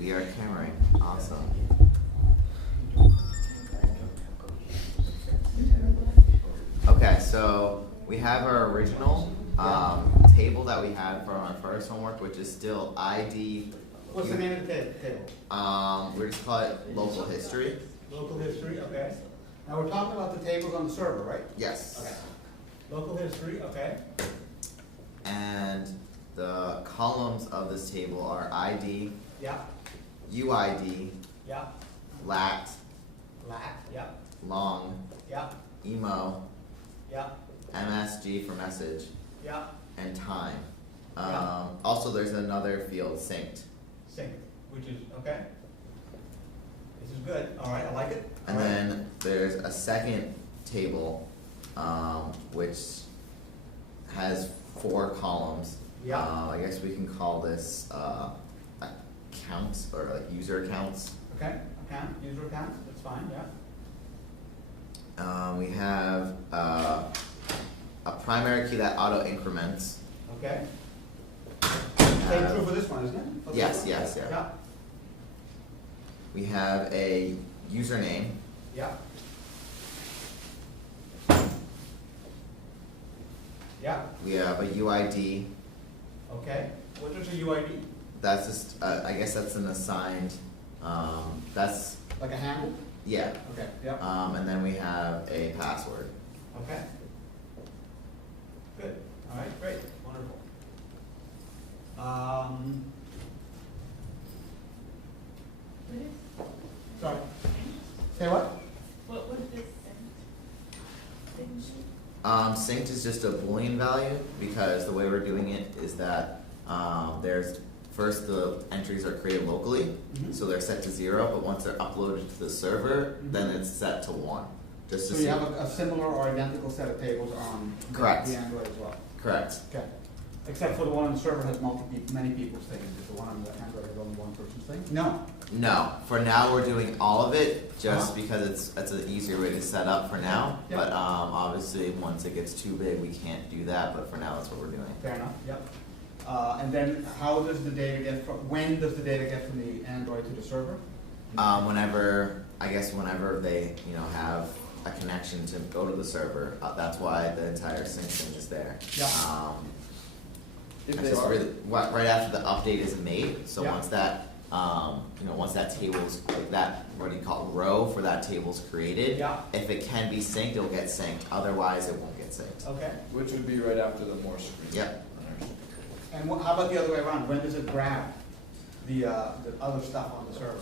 We are cameraing. Awesome. Okay, so we have our original table that we had from our first homework, which is still ID. What's the name of the table? We're just call it local history. Local history, okay. Now we're talking about the tables on the server, right? Yes. Okay. Local history, okay. And the columns of this table are ID, Yeah, UID, yeah. lat, Lat, yeah, long, yeah, emo, yeah, MSG for message, yeah. and time. Yeah. Also, there's another field, synced. Sync, which is, okay. This is good, all right, I like it. And All right. then there's a second table, which has 4 columns. Yeah. I guess we can call this accounts or like user accounts. Okay, account, user account, that's fine, yeah. We have a primary key that auto increments. Okay. We Same have- true for this one, isn't it? For this Yes, one? yes, yeah. Yeah, We have a username. yeah. Yeah, We have a UID. okay. What is a UID? That's just, I guess that's an assigned, that's, Like a handle? yeah. Okay, yeah, And then we have a password. okay. Good, all right, great, wonderful. Sorry, say what? What would this thing? Synced is just a Boolean value because the way we're doing it is that there's first the entries are created locally, Mhm. so they're set to 0, but once they're uploaded to the server, then it's set to 1. Just to So you see. have a similar or identical set of tables on Correct. the Android as well? Correct. Okay. Except for the one on the server has many people's things, the one on the Android has only one person's thing? No. No, for now we're doing all of it just Uh-huh. because it's an easier way to set up for now. Yeah. But obviously once it gets too big, we can't do that. But for now, that's what we're doing. Fair enough, yep. And then how does the data get when does the data get from the Android to the server? Whenever they have a connection to go to the server, that's why the entire sync thing is there. Yeah. It's just really right after the update is made. So Yeah. once that once that table's like that, what do you call it, row for that table's created. Yeah. If it can be synced, it'll get synced. Otherwise, it won't get synced. Okay. Which would be right after the more screen. Yep. And how about the other way around? When does it grab the other stuff on the server?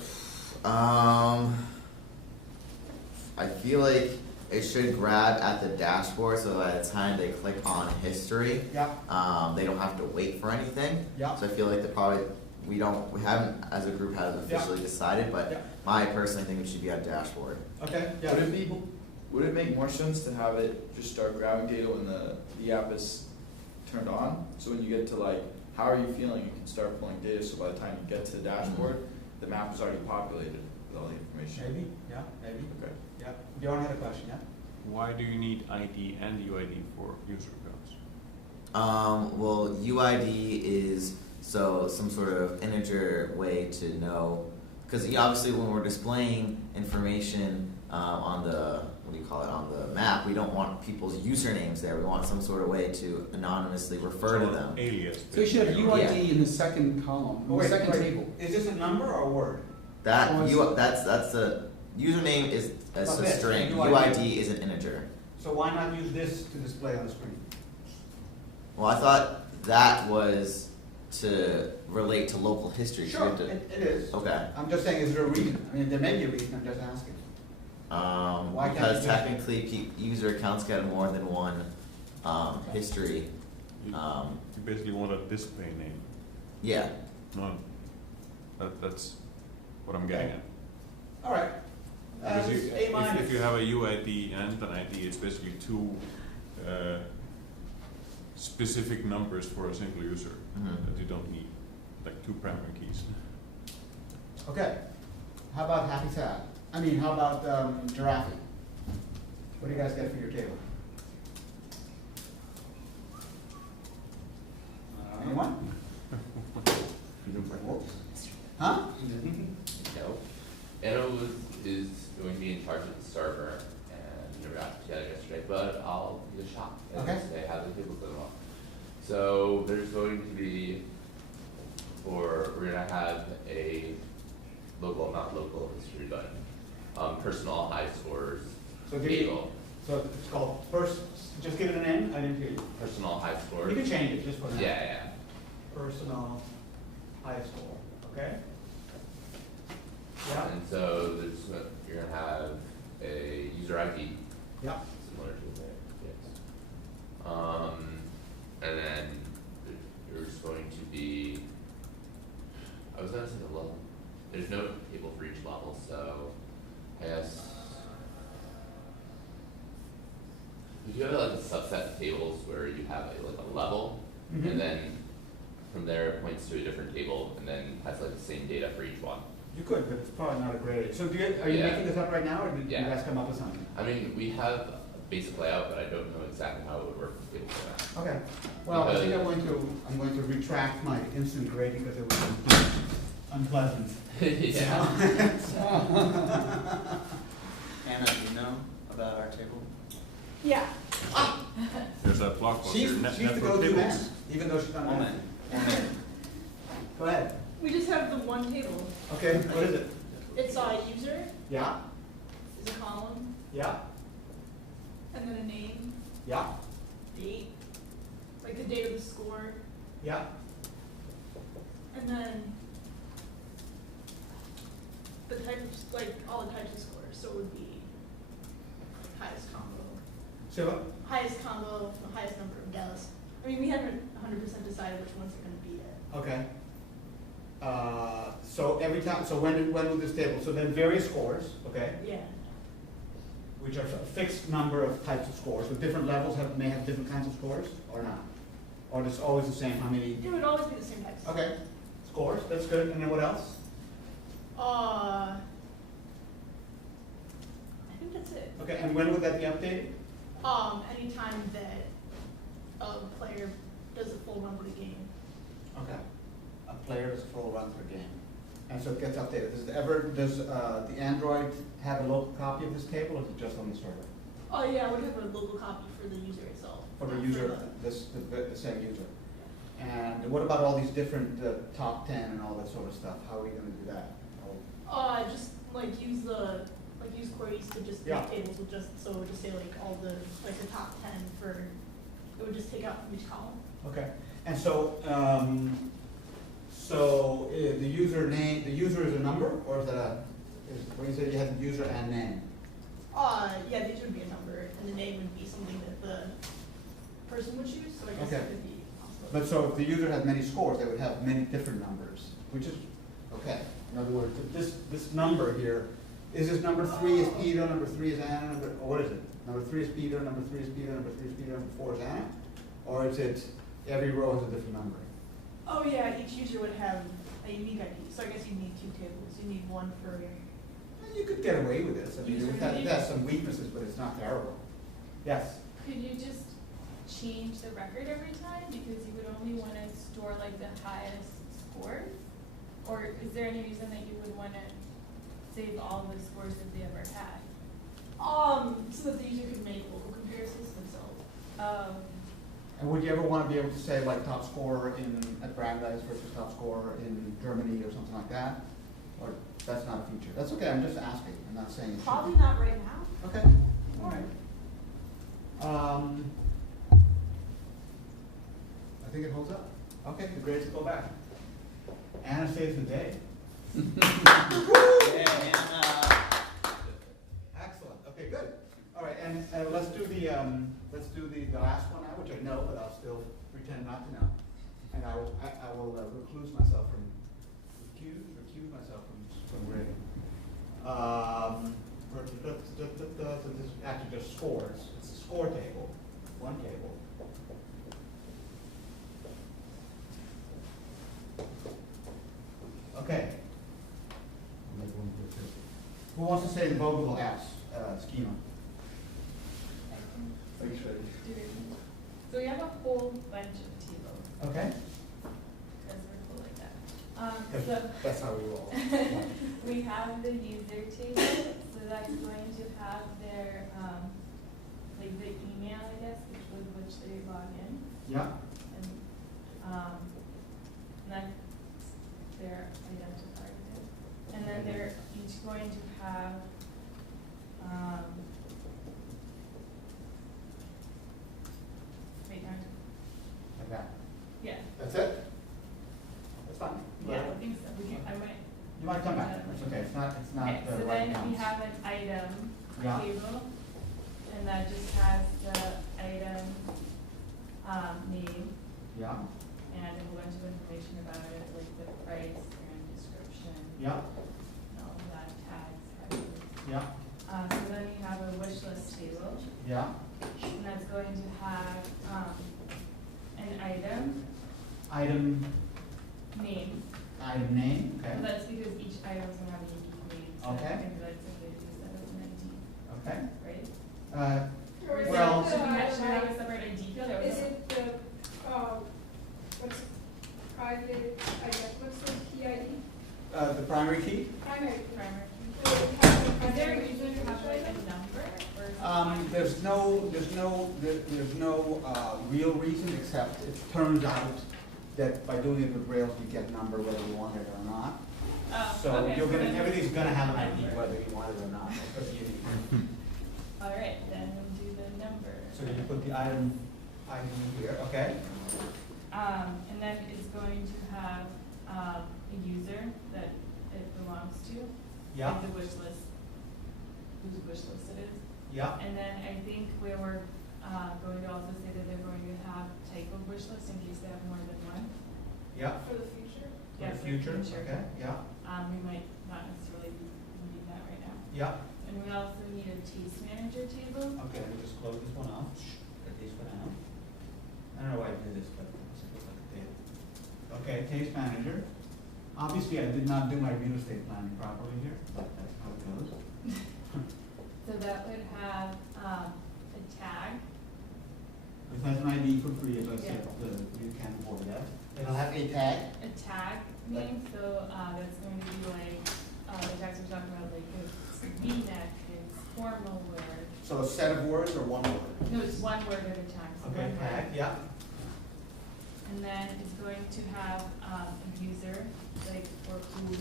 I feel like it should grab at the dashboard, so by the time they click on history, Yeah. they don't have to wait for anything. Yeah. So I feel like we haven't as a group haven't officially decided, but Yeah. I personally think it should be at dashboard. Okay, yeah. Would it make more sense to have it just start grabbing data when the app is turned on? So when you get to like, how are you feeling, you can start pulling data, so by the time you get to the dashboard, the map is already populated with all the information. Maybe, yeah, maybe. Okay. Yeah. Bjorn had a question, yeah? Why do you need ID and UID for user accounts? Well, UID is some sort of integer way to know, because obviously when we're displaying information on the on the map, we don't want people's usernames there. We want some sort of way to anonymously refer to them. Alias. So you should have basically. UID in the second column, in the second table. Is this a number or a word? That's the username is a But this, string. UID. UID is an integer. So why not use this to display on the screen? Well, I thought that was to relate to local history. So we have to- It is. Okay. I'm just saying, is there a reason? I mean, there may be a reason, I'm just asking. Why can't Because you just- technically user accounts get more than one history. You basically want a display name. Yeah. No, that's what I'm getting at. All right. Because A minus. if you have a UID and an ID, it's basically two specific numbers for a single user that you don't need, like 2 primary keys. Okay. How about happy sad? How about giraffe? What do you guys get for your table? Anyone? Huh? Anna is going to be in charge of the server, and never got together yesterday, but I'll be the shop and Okay. say how the tables going along. So there's going to be, we're gonna have a local, not local history, but personal high scores So give me, table. so it's called first, just give it an N, I didn't hear you. Personal high scores. You can change it, just for now. Yeah. Personal high school, okay? Yeah, And so you're gonna have a user ID yeah, similar to there, yes. And then there's going to be, I was gonna say the level, there's no table for each level, so I guess. If you have like a subset of tables where you have like a level, Mhm. and then from there it points to a different table, and then has like the same data for each one. you could, but it's probably not a great idea. So are you Yeah. making this up right now, or did you Yeah. guys come up with something? I mean, we have a basic layout, but I don't know exactly how it would work with table format. Okay, well, I think I'm going to retract my instant grading because it was unpleasant. Yeah. Anna, do you know about our table? Yeah. There's that blog post here, She's the network go-to man, tables. even though she's not Woman. man. Go ahead. We just have the one table. Okay, what is it? It's user, Yeah, is a column, yeah, and then a name, yeah, date, like the date of the score, yeah. and then the type of, like, all the types of scores, so it would be highest combo, So, highest combo, the highest number of deaths. I mean, we haven't 100% decided which ones are gonna be it. okay. So every time, so when will this table, so then various scores, okay, Yeah. which are a fixed number of types of scores, with different levels may have different kinds of scores, or not? Or it's always the same, how many? It would always be the same types. Okay, scores, that's good, and then what else? I think that's it. Okay, and when would that be updated? Anytime that a player does a full run of the game. Okay. A player does a full run per game. And so it gets updated. Does the Android have a local copy of this table, or is it just on the server? Oh yeah, I would have a local copy for the user itself. For the not user, the- the same user? And what about all these different top 10 and all that sort of stuff? How are we gonna do that? Just like use queries to just Yeah. make tables with just, so it would just say like all the, like the top 10 for, it would just take out from each column. Okay, and so, the user name, the user is a number, or is that when you said you had the user and name? Yeah, these would be a number, and the name would be something that the person would choose, so I guess Okay. it could be also. But so if the user had many scores, they would have many different numbers, which is, okay. In other words, if this number here, is this number 3 is Peter, number 3 is Anna, or what is it? Number 3 is Peter, number 3 is Peter, number 3 is Peter, number 4 is Anna? Or is it every row has a different number? Oh yeah, each user would have a unique ID, so I guess you need two tables. You need one for, You could get away with this, I mean, it has some weaknesses, but it's not terrible. Yes? Could you just change the record every time, because you would only want to store like the highest scores? Or is there any reason that you would want to save all the scores that they ever had? so that the user could make local comparisons themselves. And would you ever want to be able to say like top scorer at Brandeis versus top scorer in Germany or something like that? Or that's not a feature? That's okay, I'm just asking, I'm not saying it should be. Probably not right now. Okay, all right. I think it holds up. Okay, the grades go back. Anna saves the day. Yeah, Anna. Excellent, okay, good. All right, and let's do the last one now, which I know, but I'll still pretend not to know. And I will recuse myself from grading. So this is actually just scores. It's a score table, one table. Okay. Who wants to say the Vogel apps schema? Are you ready? So we have a whole bunch of tables, Okay. because we're cool like that. So That's how we roll. we have the user table, so that's going to have their, like the email, I guess, with which they log in, Yeah, and that's their identifier. And then they're each going to have, wait, like that. yeah, That's it? That's fine. yeah, I think so, I might. You might come back, it's okay, it's not Okay, the so right then we counts. have an item Yeah. table, and that just has the item, name, Yeah, and a whole bunch of information about it, like the price and description, yeah, and all of that, tags, headers. yeah, So then we have a wish list table, yeah. and that's going to have, an item, Item, name, item name, and okay, that's because each item's gonna have a unique name, so I Okay. think that's a way to use that as an ID, okay. right? Or is Well- it Should we the- have a separate ID field, or Is was it the, what's private, I guess, what's the PID? The primary key? Primary. primary? So we have the Is there a primary reason key to have like item? a number or? There's no real reason, except it turns out that by doing it with Rails, we get a number whether we want it or not. Oh, So okay, you're gonna, then- everything's gonna have an ID whether you want it or not, because you need. All right, then we'll do the number. So you put the item ID here, okay? And then it's going to have, a user that it belongs to. Yeah, Like the wish list, whose wish list it is. yeah, And then I think we were, going to also say that they're going to have type of wish list in case they have more than one. yeah. For the future? For Yeah, the for future, future. okay, yeah, We might not necessarily be needing that right now. yeah. And we also need a taste manager table. Okay, let me just close this one out, shut this one out. I don't know why I did this, but it's looks like it did. Okay, taste manager. Obviously, I did not do my real estate planning properly here, but that's how it goes. So that would have, a tag. It has an ID for free, as I said, Yeah. you can't avoid that. It'll have a tag? A tag name, so, that's going to be like, the tags we're talking about, like, it's V-neck, it's formal wear. So a set of words or one word? No, it's one word at a time, so Okay, one word. tag, yeah, And then it's going to have, a user, like, for who is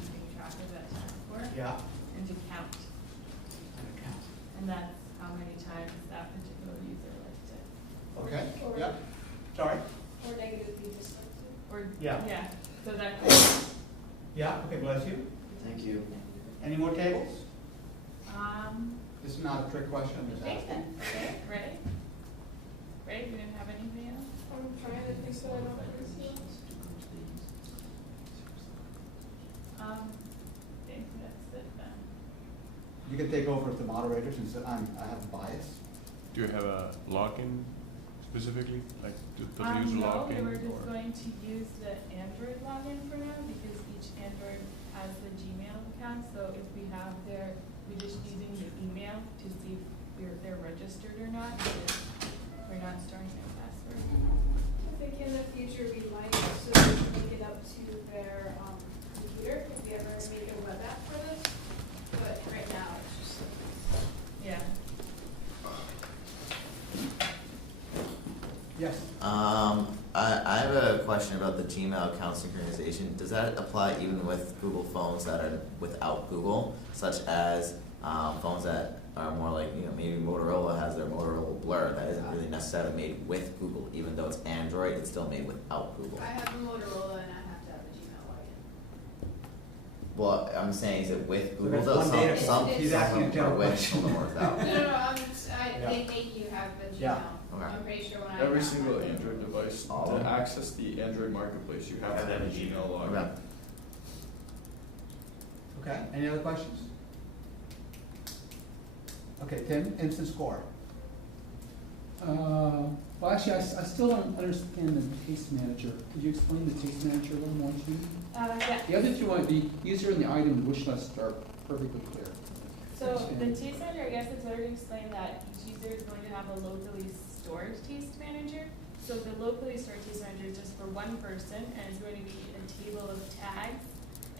keeping track of that tag for, yeah, and to count. and a count. And that's how many times that particular user liked it. Okay, Or- yeah, sorry, Or negatively disliked it? Or, Yeah. yeah, so that. yeah, okay, bless you. Thank you. Any more tables? Um, This is not a trick question, I'm just asking. okay, ready? Ready, we didn't have anything else? I'm trying to think so I don't lose you. I think that's it then. You can take over as the moderator since I have a bias. Do you have a login specifically, like, does the user No, log we in? were just or- going to use the Android login for now, because each Android has the Gmail account, so if we have their, we're just using the email to see if they're registered or not, because we're not storing their password. I think in the future we'd like to link it up to their, computer, if we ever make a web app for this. But right now, it's just. Yeah. Yes. I have a question about the Gmail account synchronization. Does that apply even with Google phones that are without Google, such as phones that are more like, maybe Motorola has their Motorola Blur that isn't really necessarily made with Google, even though it's Android, it's still made without Google. I have a Motorola and I have to have a Gmail login. Well, I'm saying, is it with So Google that's though? one data Some point. some He's asking a of them general are with, question. some of them are without. They make you have the Gmail. Yeah. Okay. I'm pretty sure when I. Every got single mine. Android device, All of to them? access the Android marketplace, you have to have a Gmail login. Okay. Okay, any other questions? Okay, Tim, instant score. Well, actually, I still don't understand the taste manager. Could you explain the taste manager a little more to me? Yeah. The other two, the user and the item wish list are perfectly clear. So the taste manager, I guess it's better to explain that each user is going to have a locally stored taste manager. so the locally stored taste manager is just for one person, and it's going to be a table of tags.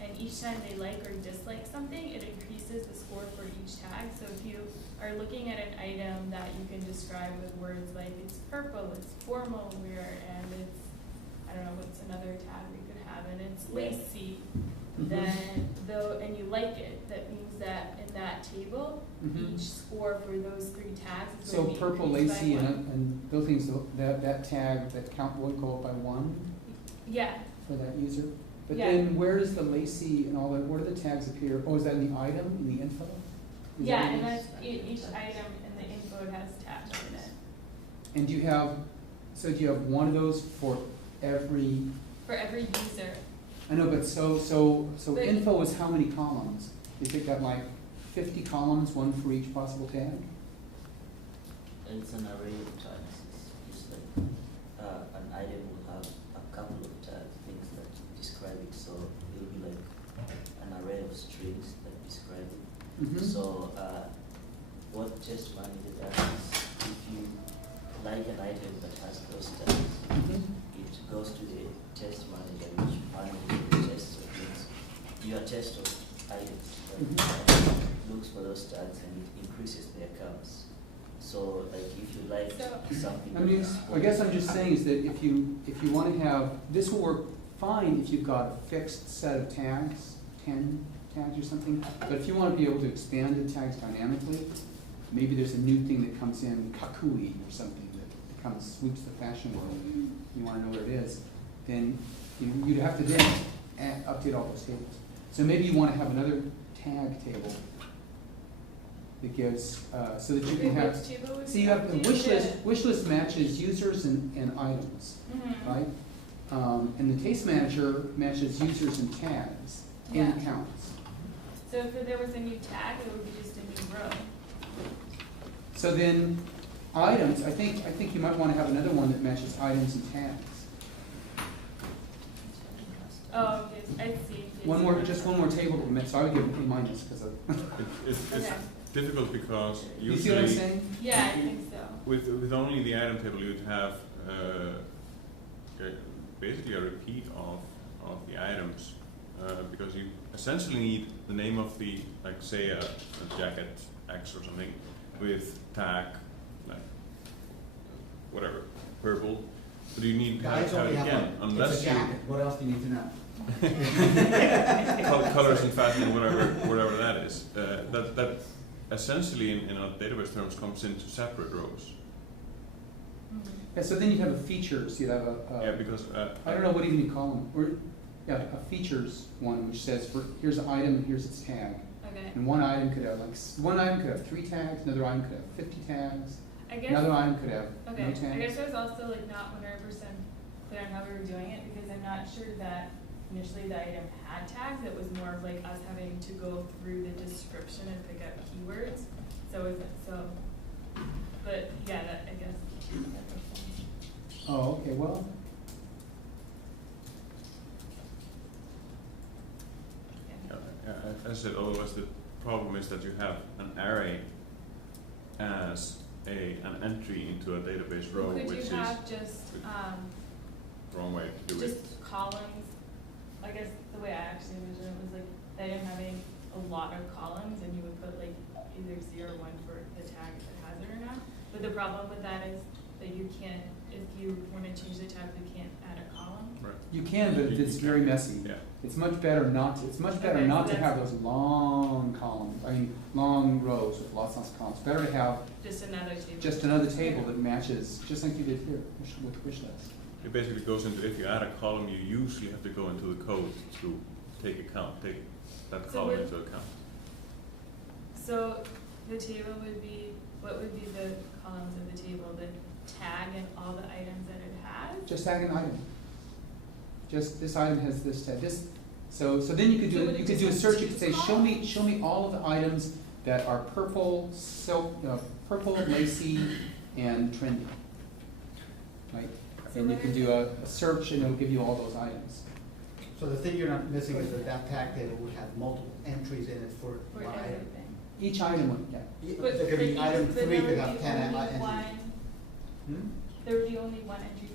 And each time they like or dislike something, it increases the score for each tag. So if you are looking at an item that you can describe with words like it's purple, it's formal wear, and it's, I don't know, what's another tag we could have, and it's lacy, then and you like it, that means that in that table, each score for those 3 tags is So going to be purple, increased lacy, by 1. and those things, that tag, that count would go up by 1 Yeah, for that user? But Yeah. then where does the lacy and all that, where do the tags appear? Oh, is that in the item, in the info? Is yeah, that and what it that's, is? each item in the info has tags in it. And do you have one of those for every, For every user. I know, but so But- info is how many columns? Is it got like 50 columns, one for each possible tag? It's an array of tags. It's like an item will have a couple of tags, things that describe it. So it'll be like an array of strings that describe it. So what test manager does is if you like an item that has those tags, it goes to the test manager, which manages the tests of things, your test of items, looks for those tags and it increases their counts. So like if you like something. I mean, I guess I'm just saying is that if you want to have, this will work fine if you've got a fixed set of tags, 10 tags or something. But if you want to be able to expand the tags dynamically, maybe there's a new thing that comes in, kakui or something that comes, sweeps the fashion world. You want to know where it is, then you'd have to then update all those tables. So maybe you want to have another tag table that gives, so that you can have, Which table would see, you have the wish do list. Wish list matches users and items, right? And the taste manager matches users and tags and Yeah. counts. So if there was a new tag, it would be just a new row. So then, items. I think you might want to have another one that matches items and tags. Oh, okay, I see. Just one more table to match. So I would give it A minus because of. It's Okay. difficult because You see what I'm usually saying? Yeah, I think so. with only the item table you'd have basically a repeat of the items because you essentially need the name of the, like say a jacket X or something with tag like whatever purple, but you need to Guys have only it have again one. unless It's a you jacket. What else do you need to know? colors and fashion, whatever that is. That essentially in our database terms comes into separate rows. Yeah, so then you have a features. You'd have Yeah, because I don't know what even you call them. Or yeah, a features one which says here's an item and here's its tag. Okay. And one item could have 3 tags. Another item could have 50 tags. I guess. Another item could have Okay. no tags. I guess I was also like not 100% clear on how we were doing it because I'm not sure that initially the item had tags. It was more of like us having to go through the description and pick up keywords. But yeah, that I guess that makes sense. Oh, okay. Well, as I said, otherwise the problem is that you have an array as an entry into a database row, Could which you is have just the wrong way to do it. just columns? I guess the way I actually envisioned it was like the item having a lot of columns, and you would put like either 0 or 1 for the tag if it has it or not. But the problem with that is that you can't, if you want to change the tag, you can't add a column. Right. you can, but it's very messy. Yeah. It's much better not to. It's much better Okay, not so to have those long columns. I mean, long rows with lots of columns. Better to have Just another table. just another table that matches, just like you did here with wish list. It basically goes into, if you add a column, you usually have to go into the code to take that So column we're- into account. So the table would be, what would be the columns of the table? The tag and all the items that it has? Just tag an item. Just this item has this tag. So then you could So do would it you could just do a have search. You two could say show me all of the items that are purple, silk, purple, lacy, and trendy. Right. So And you what can is do a search, and it'll give you all those items. So the thing you're not missing is that that tag table would have multiple entries in it for For one item. everything. Each item would, yeah. There could be item but 3 there could would have be 10 only entries. one- Hmm? There would be only one entry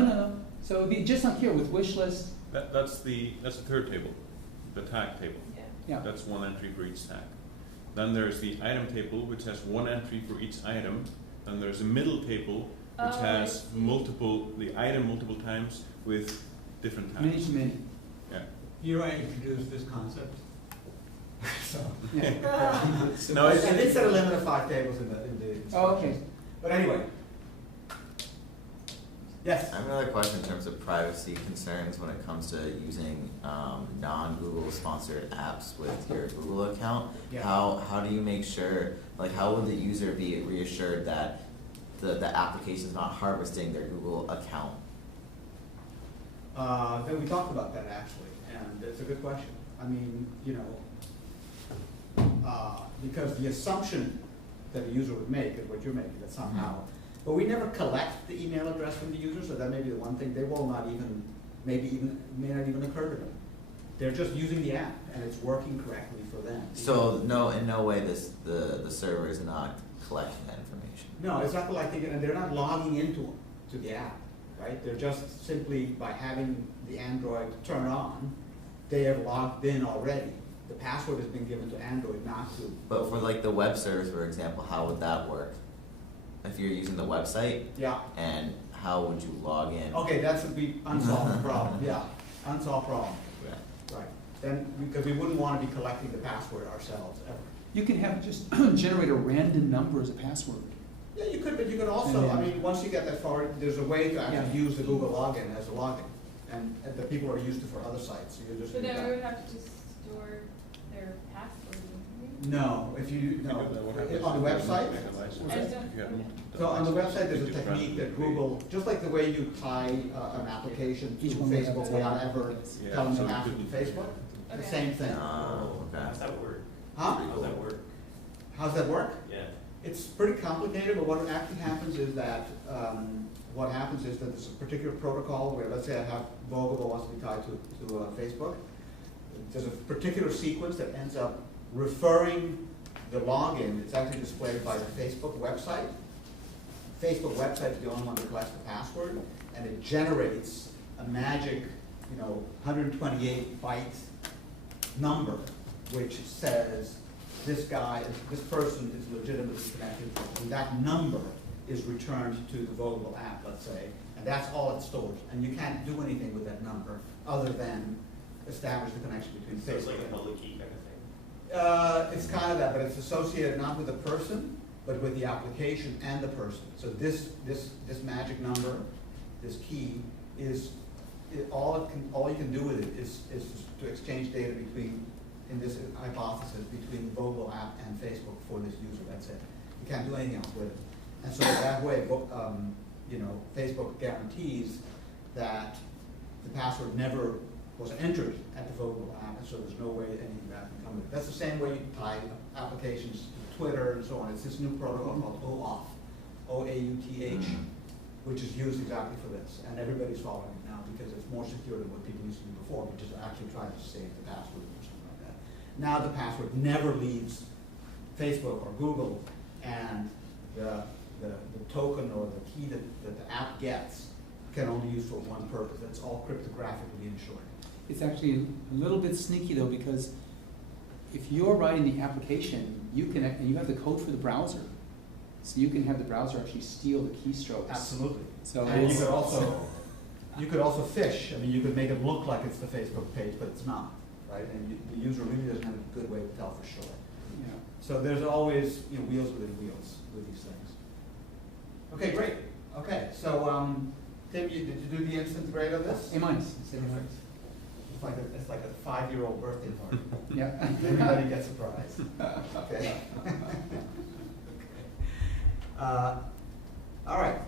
No. So it'd be just like here with wish list. That's the third table, the tag table. Yeah. Yeah. That's one entry for each tag. Then there's the item table, which has one entry for each item. Then there's a middle table, which Oh, has I see. the item multiple times with different Many tags. to many. Yeah. You introduced this concept. So. Yeah. No, I it's- did set a limit of 5 tables in the Oh, okay. But anyway. Yes? I have another question in terms of privacy concerns when it comes to using non-Google sponsored apps with your Google account. Yeah. How do you make sure, like how would the user be reassured that the application is not harvesting their Google account? Then we talked about that actually, and it's a good question. I mean, you know, because the assumption that a user would make is what you're making, that somehow, but we never collect the email address from the user, so that may be the one thing, they will not even, may not even occur to them. They're just using the app, and it's working correctly for them. So in no way the server is not collecting that information. No, it's not collecting it, and they're not logging into the app, right? They're just simply, by having the Android turn on, they have logged in already. The password has been given to Android, not to. But for like the web service, for example, how would that work? If you're using the website, Yeah, and how would you log in? okay, that would be unsolved problem, yeah, unsolved problem, Yeah. right. Then, because we wouldn't want to be collecting the password ourselves, ever. You can have just generate a random number as a password. Yeah, you could, but you could also, I Yeah. mean, once you get that far, there's a way to actually Yeah. use the Google login as a login. And the people are used to for other sites, so you're just. But use then that. we would have to just store their password, wouldn't we? No, if you, no, on the website, I just don't- so on the website, there's a technique that Google, just like the way you tie an application to Each one would have Facebook its without own- ever Yeah, telling so them it after could be- Facebook, the Okay. same thing. Oh, okay. How's that work? Huh? How's that work? How's that work? Yeah. It's pretty complicated, but what actually happens is that, there's a particular protocol where, let's say I have Vogable wants to be tied to Facebook. There's a particular sequence that ends up referring the login, it's actually displayed by the Facebook website. Facebook website is the only one that collects the password, and it generates a magic, 128 byte number, which says this person is legitimately connected, and that number is returned to the Vogable app, let's say, and that's all it stores. And you can't do anything with that number other than establish the connection between So it's like Facebook a public key kind of thing? It's kind of that, but it's associated not with the person, but with the application and the person. So this magic number, this key, all you can do with it is to exchange data between, in this hypothesis, between the Vogable app and Facebook for this user. That's it. You can't do anything else with it. And so that way, Facebook guarantees that the password never was entered at the Vogable app, and so there's no way anything bad can come of it. That's the same way you tie applications to Twitter and so on. It's this new protocol called OAuth, O-A-U-T-H, which is used exactly for this, and everybody's following it now because it's more secure than what people used to do before, which is actually trying to save the password or something like that. Now the password never leaves Facebook or Google, and the token or the key that the app gets can only use for one purpose. That's all cryptographically ensured. It's actually a little bit sneaky though, because if you're writing the application, and you have the code for the browser, so you can have the browser actually steal the keystrokes. Absolutely. So And it's, you could also phish. I mean, you could make it look like it's the Facebook page, but it's not, right? And the user really doesn't have a good way to tell for sure. yeah. So there's always, wheels within wheels with these things. Okay, great. Okay, so Tim, did you do the instant grade of this? A minus. It's A minus. It's like a 5-year-old birthday party. Yeah. Everybody gets a prize. Okay. All right.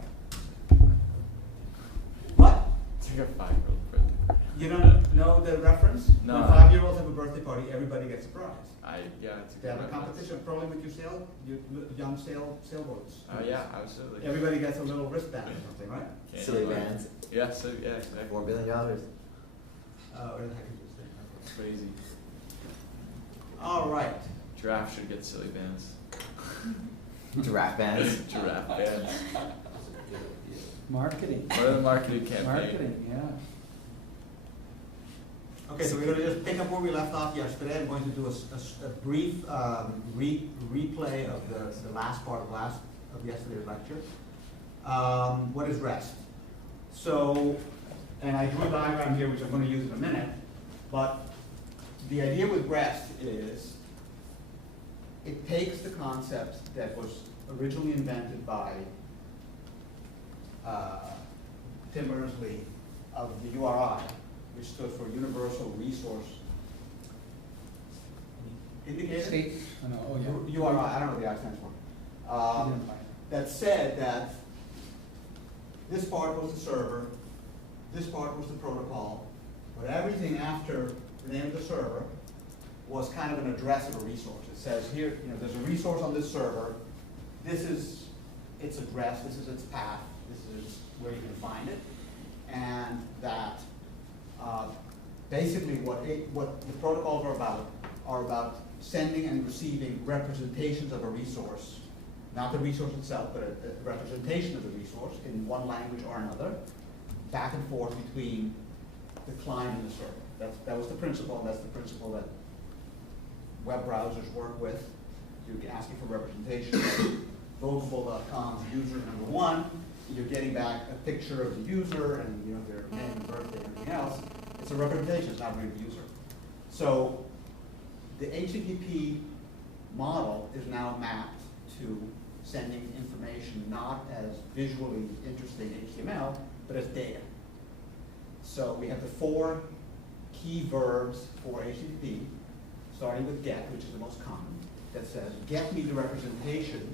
What? It's like a 5-year-old birthday. You don't know the reference? No. When 5-year-olds have a birthday party, everybody gets a prize. It's a They have a good competition, probably with your young sailboats. Yeah, absolutely. Everybody gets a little wristband or something, right? Can't Silly lie. bands. Yeah, exactly. $4 billion. Where the heck is this thing? It's crazy. All right. Giraffe should get silly bands. Giraffe bands. Giraffe bands. Marketing. What a marketing campaign. Marketing, yeah. Okay, so we're going to just pick up where we left off yesterday. I'm going to do a brief replay of the last part of yesterday's lecture. What is REST? So, and I drew a diagram here, which I'm going to use in a minute, but the idea with REST is it takes the concept that was originally invented by Tim Berners-Lee of the URI, which stood for Universal Resource Indicator? State, oh no, oh yeah. URI, I don't know what the I stands for. That said that this part was the server, this part was the protocol, but everything after the name of the server was kind of an address of a resource. It says here, there's a resource on this server, this is its address, this is its path, this is where you can find it, and that basically what the protocols are about sending and receiving representations of a resource, not the resource itself, but a representation of the resource in one language or another, back and forth between the client and the server. That was the principle, and that's the principle that web browsers work with. You're asking for representation. Vocable.com's user number 1, you're getting back a picture of the user and their name, birthday, and everything else. It's a representation, it's not really the user. So the HTTP model is now mapped to sending information not as visually interesting HTML, but as data. So we have the 4 key verbs for HTTP, starting with get, which is the most common, that says, get me the representation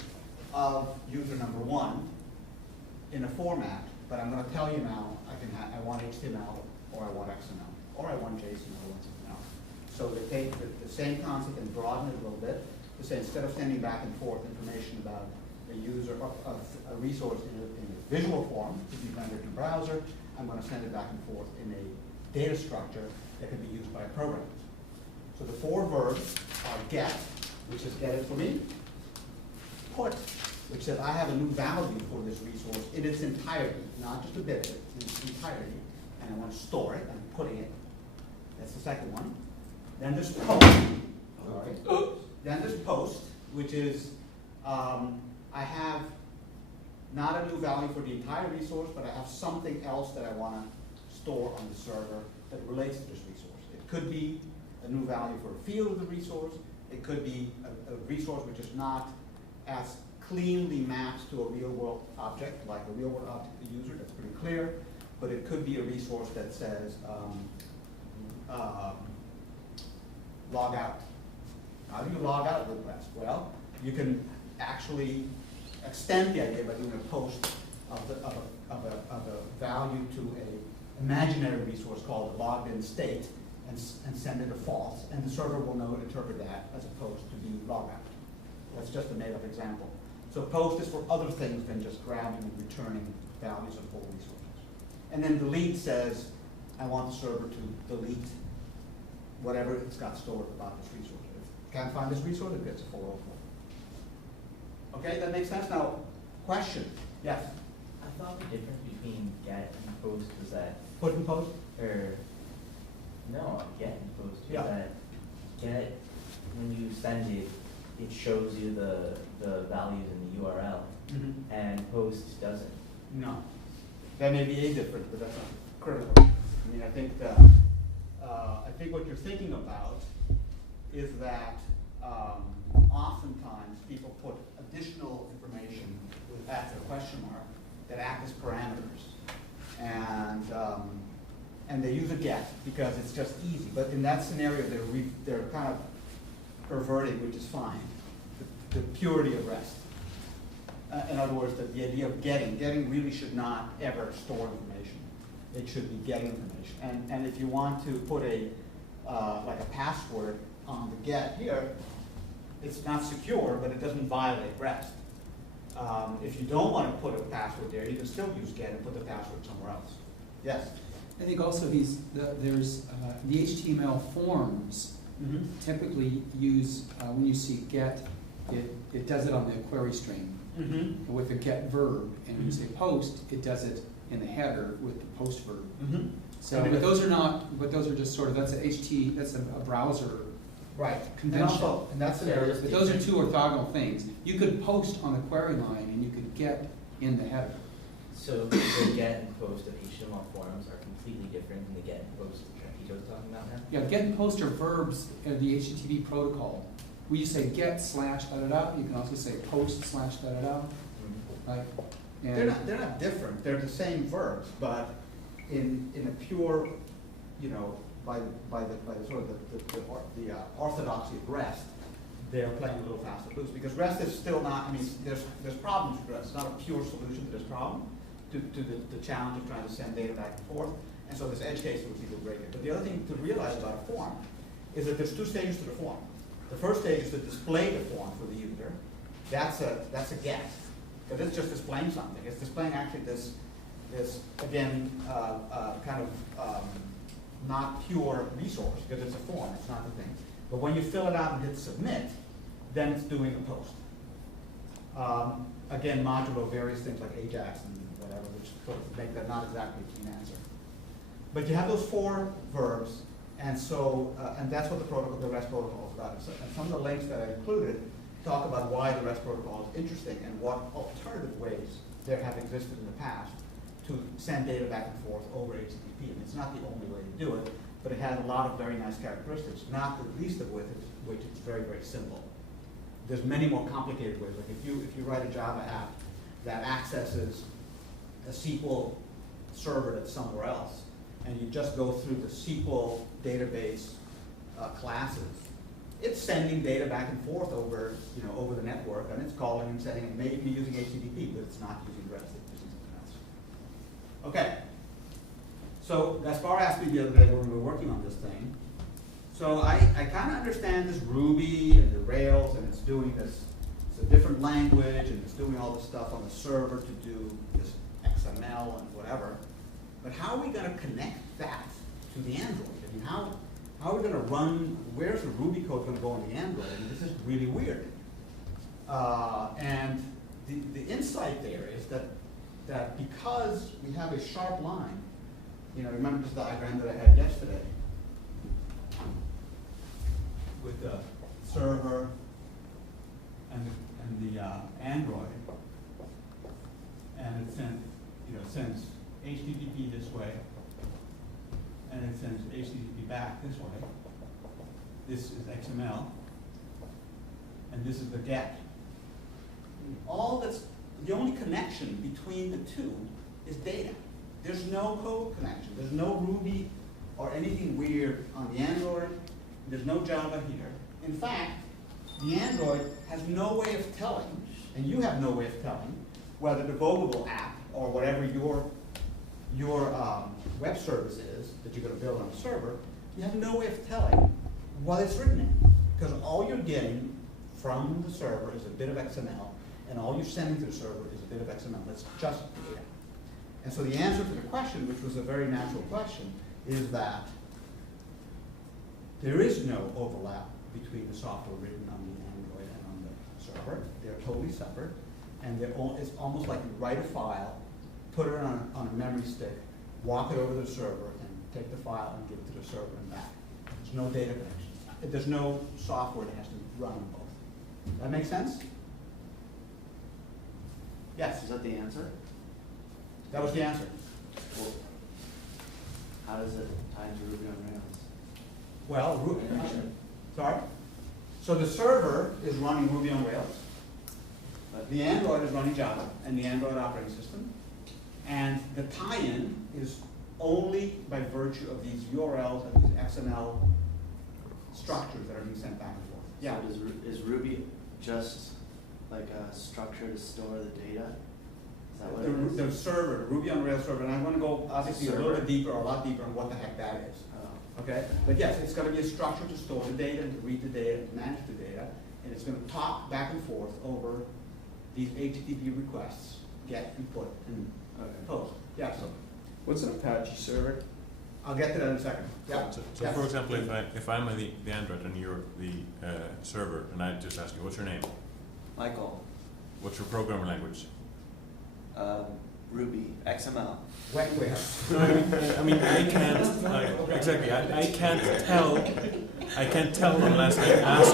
of user number 1 in a format, but I'm going to tell you now, I want HTML, or I want XML, or I want JSON, or I want something else. So they take the same concept and broaden it a little bit to say, instead of sending back and forth information about a user, a resource in a visual form to be rendered in a browser, I'm going to send it back and forth in a data structure that can be used by a programmer. So the 4 verbs are get, which is get it for me, put, which says I have a new value for this resource in its entirety, not just a bit of it, in its entirety, and I want to store it, I'm putting it. That's the second one. Then there's post, sorry. Then there's post, which is I have not a new value for the entire resource, but I have something else that I want to store on the server that relates to this resource. It could be a new value for a field of the resource. It could be a resource which is not as cleanly mapped to a real-world object, like a real-world object to the user, that's pretty clear. But it could be a resource that says log out. How do you log out with REST? Well, you can actually extend the idea by doing a post of a value to an imaginary resource called a logged in state and send it a false, and the server will interpret that as opposed to be log out. That's just a made-up example. So post is for other things than just grabbing and returning values of whole resources. And then delete says, I want the server to delete whatever it's got stored about this resource. If it can't find this resource, it gets a 404. Okay, that makes sense? Now, question. Yes? I thought the difference between get and post was that, Put and post? or, no, get and post, was Yeah. that get, when you send it, it shows you the values in the URL, and post doesn't. No. That may be a difference, but that's not critical. I mean, I think what you're thinking about is that oftentimes people put additional information after a question mark that act as parameters, and they use a get because it's just easy. But in that scenario, they're kind of perverting, which is fine, the purity of REST. In other words, the idea of getting really should not ever store information. It should be getting information. And if you want to put like a password on the get here, it's not secure, but it doesn't violate REST. If you don't want to put a password there, you can still use get and put the password somewhere else. Yes? I think also there's the HTML forms typically use, when you see get, it does it on the query string. Mm-hmm. with the get verb, and when you say post, it does it in the header with the post verb. Mm-hmm. So, but those are not, but those are just sort of, that's that's a browser Right. convention. And also, and that's an area. But those are two orthogonal things. You could post on the query line, and you could get in the header. So the get and post of HTML forms are completely different than the get and post that Peter's talking about now? Yeah, get and post are verbs of the HTTP protocol. When you say get slash da da da, you can also say post slash da da da. Like, and They're not different, they're the same verbs, but in a pure, you know, by the sort of the orthodoxy of REST, they're playing a little faster boost, because REST is still not, I mean, there's problems with REST, it's not a pure solution to this problem, to the challenge of trying to send data back and forth, and so this edge case was even greater. But the other thing to realize about a form is that there's two stages to the form. The first stage is to display the form for the user. That's a get, because it's just displaying something. It's displaying actually this again, kind of not pure resource, because it's a form, it's not the thing. But when you fill it out and hit submit, then it's doing a post. Again, modulo various things like Ajax and whatever, which sort of make that not exactly a clean answer. But you have those four verbs, and so, and that's what the REST protocol is about. And some of the links that I included talk about why the REST protocol is interesting and what alternative ways there have existed in the past to send data back and forth over HTTP. And it's not the only way to do it, but it has a lot of very nice characteristics, not the least of which it's very, very simple. There's many more complicated ways. Like if you write a Java app that accesses a SQL server that's somewhere else, and you just go through the SQL database classes, it's sending data back and forth over, you know, over the network, and it's calling and sending. It may be using HTTP, but it's not using REST. It's using something else. Okay. So Gaspar asked me the other day when we were working on this thing. So I kind of understand this Ruby and the Rails, and it's doing this. It's a different language, and it's doing all this stuff on the server to do this XML and whatever. But how are we going to connect that to the Android? I mean, how are we going to run? Where's the Ruby code going to go on the Android? I mean, this is really weird. And the insight there is that because we have a sharp line, you know, remember this diagram that I had yesterday with the server and the Android, and it sends HTTP this way, and it sends HTTP back this way. This is XML, and this is the get. The only connection between the two is data. There's no code connection. There's no Ruby or anything weird on the Android. There's no Java here. In fact, the Android has no way of telling, and you have no way of telling, whether the Vogable app or whatever your web service is that you're going to build on a server, you have no way of telling what it's written in. Because all you're getting from the server is a bit of XML, and all you're sending to the server is a bit of XML. That's just data. And so the answer to the question, which was a very natural question, is that there is no overlap between the software written on the Android and on the server. They're totally separate, and it's almost like you write a file, put it on a memory stick, walk it over to the server, and take the file and give it to the server and back. There's no data connection. There's no software that has to run on both. That make sense? Yes? Is that the answer? That was the answer. Well, how does it tie into Ruby on Rails? Well, sorry? So the server is running Ruby on Rails. The Android is running Java and the Android operating system. And the tie-in is only by virtue of these URLs and these XML structures that are being sent back and forth. Yeah. So is Ruby just like a structure to store the data? Is that what it is? The server, the Ruby on Rails server, and I'm going to go obviously a little bit deeper, or a lot deeper on what the heck that is. Okay? But yes, it's going to be a structure to store the data, and to read the data, and to manage the data, and it's going to talk back and forth over these HTTP requests, get, and put, and post. Yeah, so What's an Apache server? I'll get to that in a second. Yeah. So Yes. for example, if I'm the Android and you're the server, and I just ask you, what's your name? Michael. What's your programming language? Ruby, XML. Where? I mean, I can't, exactly, I can't tell unless I ask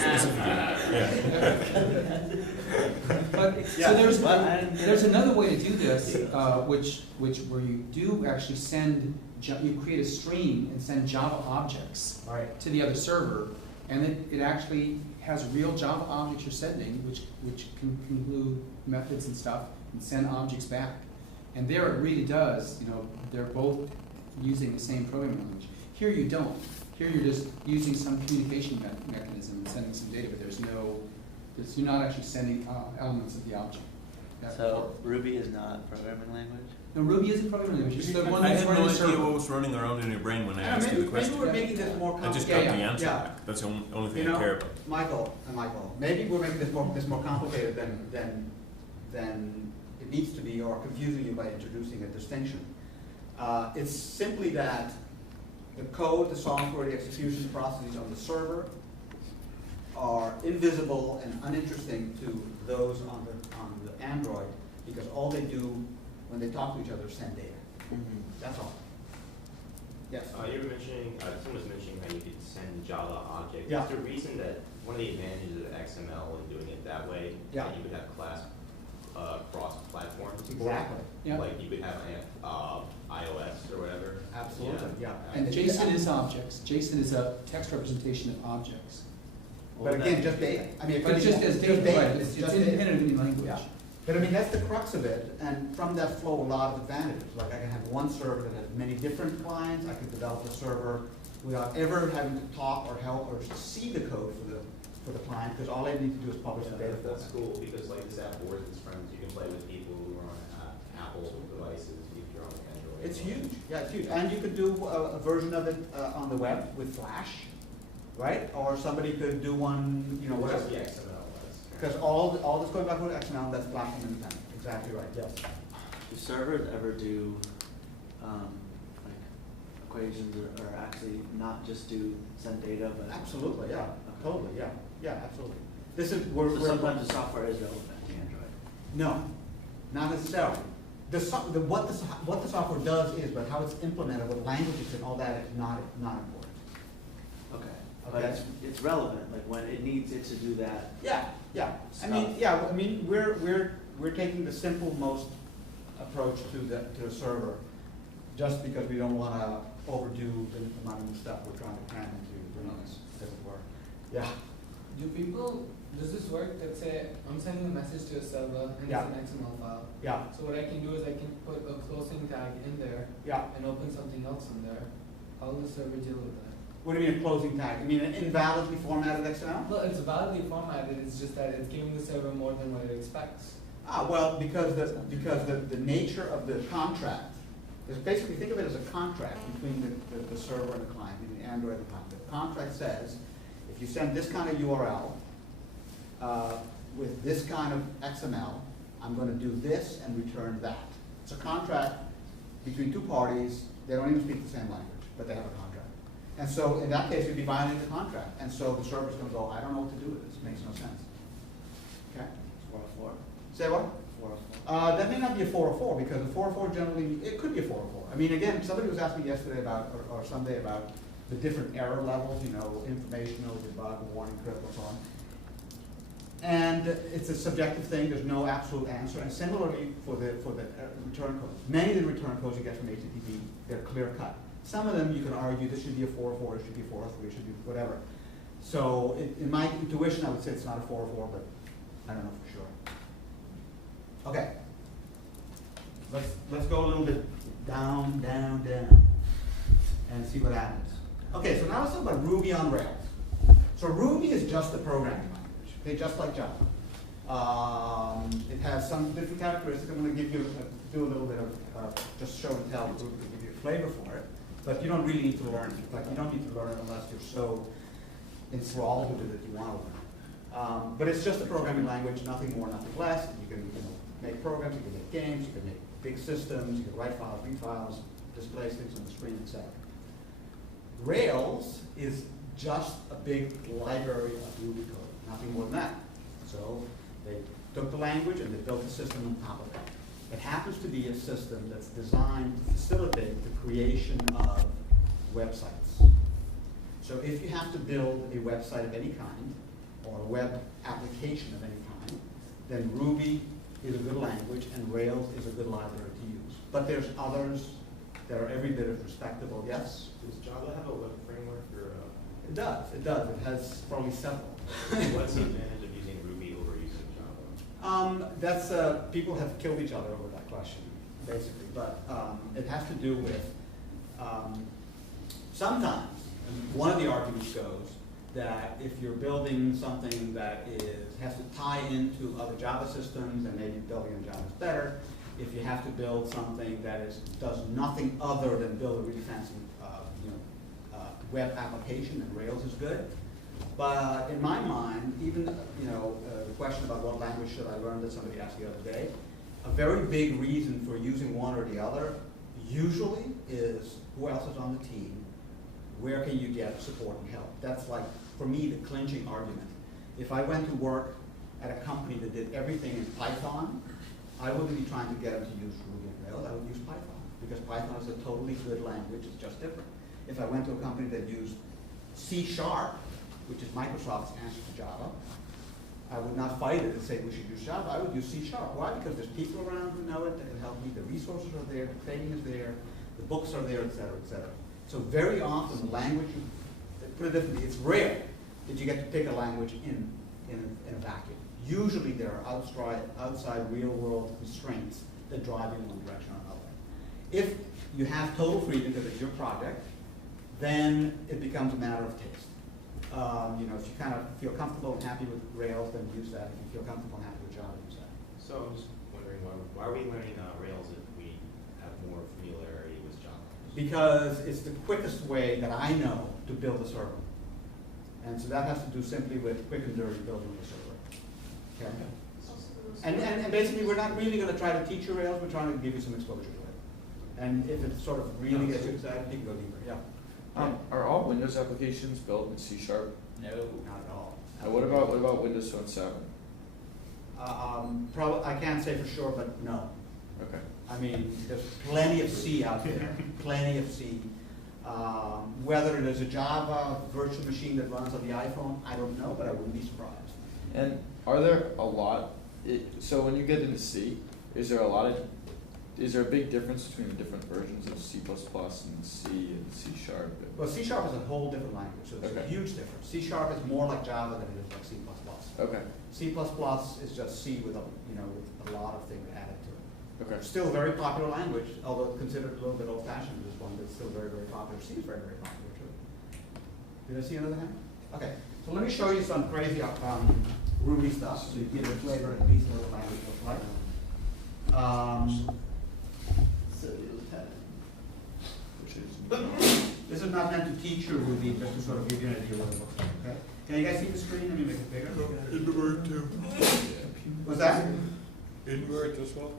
specifically. Yeah. But, Yeah. so But there's another way to do this, which where you do actually send, you create a stream and send Java objects All right. to the other server, and it actually has real Java objects you're sending, which can include methods and stuff, and send objects back. And there it really does, they're both using the same programming language. Here you don't. Here you're just using some communication mechanism and sending some data, but you're not actually sending elements of the object. So Ruby is not a programming language? No, Ruby is a programming language. It's the one I that's had no running the idea server. what was running around in your brain when I asked you the Maybe question. we're making this more I just complicated. got the answer Yeah. back. That's the only thing You know, I care about. Michael, maybe we're making this more complicated than it needs to be, or confusing you by introducing a distinction. It's simply that the code, the software, the execution processes on the server are invisible and uninteresting to those on the Android, because all they do when they talk to each other is send data. That's all. Yes. You were mentioning, someone was mentioning how you could send Java objects. Yeah. Is there a reason that one of the advantages of XML and doing it that way, Yeah. that you would have class cross-platform? Exactly. Yeah. Like you could have iOS or whatever. Absolutely, yeah. And JSON is objects. JSON is a text representation of objects. But again, just data. I mean, it But could it's be just as just data, data. right, it's just data. independent of any language. Yeah. But I mean, that's the crux of it, and from that flow a lot of advantages. Like I can have one server that has many different clients, I could develop a server without ever having to talk or help or see the code for the client, because all I need to do is publish the data for That's them. cool, because like this app Boards and Friends, you can play with people who are on Apple devices, if you're on Android. It's huge, yeah, it's huge. And you could do a version of it on the web with Flash, right? Or somebody could do one, What whatever. does the XML was? Because all that's going back to XML, that's platform independent. Exactly right, yes. Do servers ever do like equations or actually not just do send data, but Absolutely, yeah, Okay. totally, yeah, absolutely. This is, we're. so sometimes the software is relevant to Android? No, not necessarily. What the software does is, but how it's implemented, what languages and all that is not important. Okay, but Okay. it's relevant, like when it needs it to do that. Yeah. We're taking the simple most approach to the server, just because we don't want to overdo the amount of stuff we're trying to cram into Linux, as it were. Yeah. Does this work? Let's say I'm sending a message to a server and Yeah. it's an XML file. Yeah. So what I can do is I can put a closing tag in there Yeah. and open something else in there. How will the server deal with that? What do you mean a closing tag? You mean an invalidly formatted XML? Well, it's validly formatted, it's just that it's giving the server more than what it expects. Well, because the nature of the contract is basically, think of it as a contract between the server and the client, between the Android and the client. The contract says, if you send this kind of URL with this kind of XML, I'm going to do this and return that. It's a contract between two parties. They don't even speak the same language, but they have a contract. And so in that case, you'd be violating the contract. And so the server's going to go, I don't know what to do with this. It makes no sense. Okay? 404? Say what? 404. That may not be a 404, because a 404 generally, it could be a 404. I mean, again, somebody was asking me yesterday about, or Sunday about the different error levels, informational, debug, warning, critical, and so on. And it's a subjective thing, there's no absolute answer. And similarly for the return codes. Many of the return codes you get from HTTP, they're clear cut. Some of them you can argue this should be a 404, it should be a 403, it should be whatever. So in my intuition, I would say it's not a 404, but I don't know for sure. Okay. Let's go a little bit down, and see what happens. Okay, so now let's talk about Ruby on Rails. So Ruby is just a programming language, okay, just like Java. It has some different characteristics. I'm going to do a little bit of just show and tell to give you a flavor for it. But you don't really need to learn it. Like, you don't need to learn it unless you're so enthralled with it that you want to learn. But it's just a programming language, nothing more, nothing less. You can make programs, you can make games, you can make big systems, you can write files, read files, display things on the screen, etc. Rails is just a big library of Ruby code, nothing more than that. So they took the language and they built a system on top of it. It happens to be a system that's designed to facilitate the creation of websites. So if you have to build a website of any kind, or a web application of any kind, then Ruby is a good language and Rails is a good library to use. But there's others that are every bit as respectable, yes? Does Java have a web framework or? It does, it does. It has probably several. What's the advantage of using Ruby over using Java? That's, people have killed each other over that question, basically. But it has to do with, sometimes, one of the arguments goes that if you're building something that has to tie into other Java systems, and maybe building in Java is better. If you have to build something that does nothing other than build a really fancy web application, and Rails is good. But in my mind, even the question about what language should I learn that somebody asked the other day, a very big reason for using one or the other usually is who else is on the team, where can you get support and help. That's like, for me, the clinching argument. If I went to work at a company that did everything in Python, I wouldn't be trying to get them to use Ruby and Rails, I would use Python, because Python is a totally good language, it's just different. If I went to a company that used C#, which is Microsoft's answer to Java, I would not fight it and say we should use Java, I would use C#. Why? Because there's people around who know it that can help me, the resources are there, the training is there, the books are there, et cetera, et cetera. So very often the language, put it differently, it's rare that you get to pick a language in a vacuum. Usually there are outside real world constraints that drive you in one direction or another. If you have total freedom because it's your project, then it becomes a matter of taste. If you kind of feel comfortable and happy with Rails, then use that. If you feel comfortable and happy with Java, use that. So I'm just wondering, why are we learning Rails if we have more familiarity with Java? Because it's the quickest way that I know to build a server. And so that has to do simply with quick and dirty building a server. Okay? And basically, we're not really going to try to teach you Rails. We're trying to give you some exposure to it. And if it sort of really gets you excited, you can go deeper. Yeah. Are all Windows applications built in C#? No, not at all. What about Windows Phone 7? Probably, I can't say for sure, but no. Okay. I mean, there's plenty of C out there, plenty of C. Whether it is a Java virtual machine that runs on the iPhone, I don't know, but I wouldn't be surprised. And are there a lot? So when you get into C, is there a big difference between the different versions of C++ and C and C#? Well, C# is a whole different language, so there's a huge difference. C# is more like Java than it is like C++. Okay. C++ is just C with a lot of things added to it. Okay. Still a very popular language, although considered a little bit old-fashioned at this point, but it's still very, very popular. C is very, very popular too. Did I see another hand? Okay, so let me show you some crazy Ruby stuff, so you get a flavor and piece of what the language looks like. This is not meant to teach you Ruby, just to sort of give you an idea what it looks like, okay? Can you guys see the screen? Let me make it bigger. In Word too. What's that? In Word as well.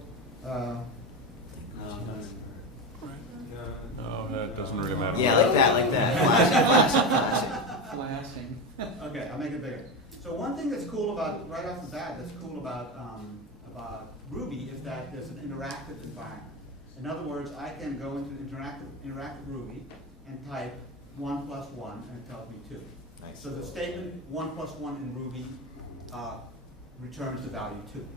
No, that doesn't really matter. Yeah, like that. Flashing. Flashing. Okay, I'll make it bigger. So one thing that's cool about, right off the bat, that's cool about Ruby is that there's an interactive environment. In other words, I can go into interactive Ruby and type 1 + 1, and it tells me 2. Nice. So the statement 1 + 1 in Ruby returns the value 2.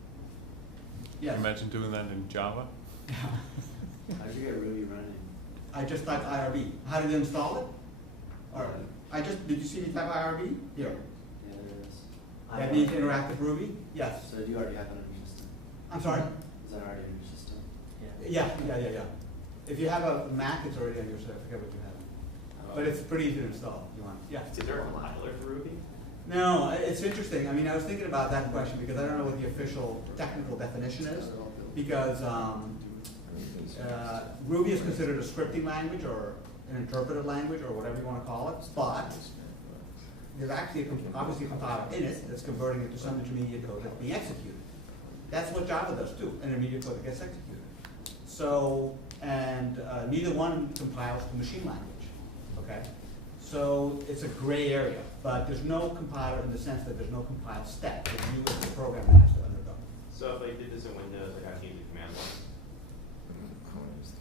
Yes? Imagine doing that in Java. How did you get Ruby running? I just typed IRB. How did you install it? Or did you see me type IRB? Here. Yeah, there is. That means interactive Ruby? Yes. So do you already have it on your system? I'm sorry? Is that already on your system? Yeah. If you have a Mac, it's already on your server. I forget what you have. But it's pretty easy to install if you want. Yeah. Is there a compiler for Ruby? No, it's interesting. I mean, I was thinking about that question because I don't know what the official technical definition is. Because Ruby is considered a scripting language or an interpreted language or whatever you want to call it. But there's actually obviously a compiler in it that's converting it to some intermediate code that's being executed. That's what Java does too, an intermediate code that gets executed. So, and neither one compiles to machine language, okay? So it's a gray area, but there's no compiler in the sense that there's no compile step that you as the programmer has to undergo. So if I did this in Windows, I'd have to use the command line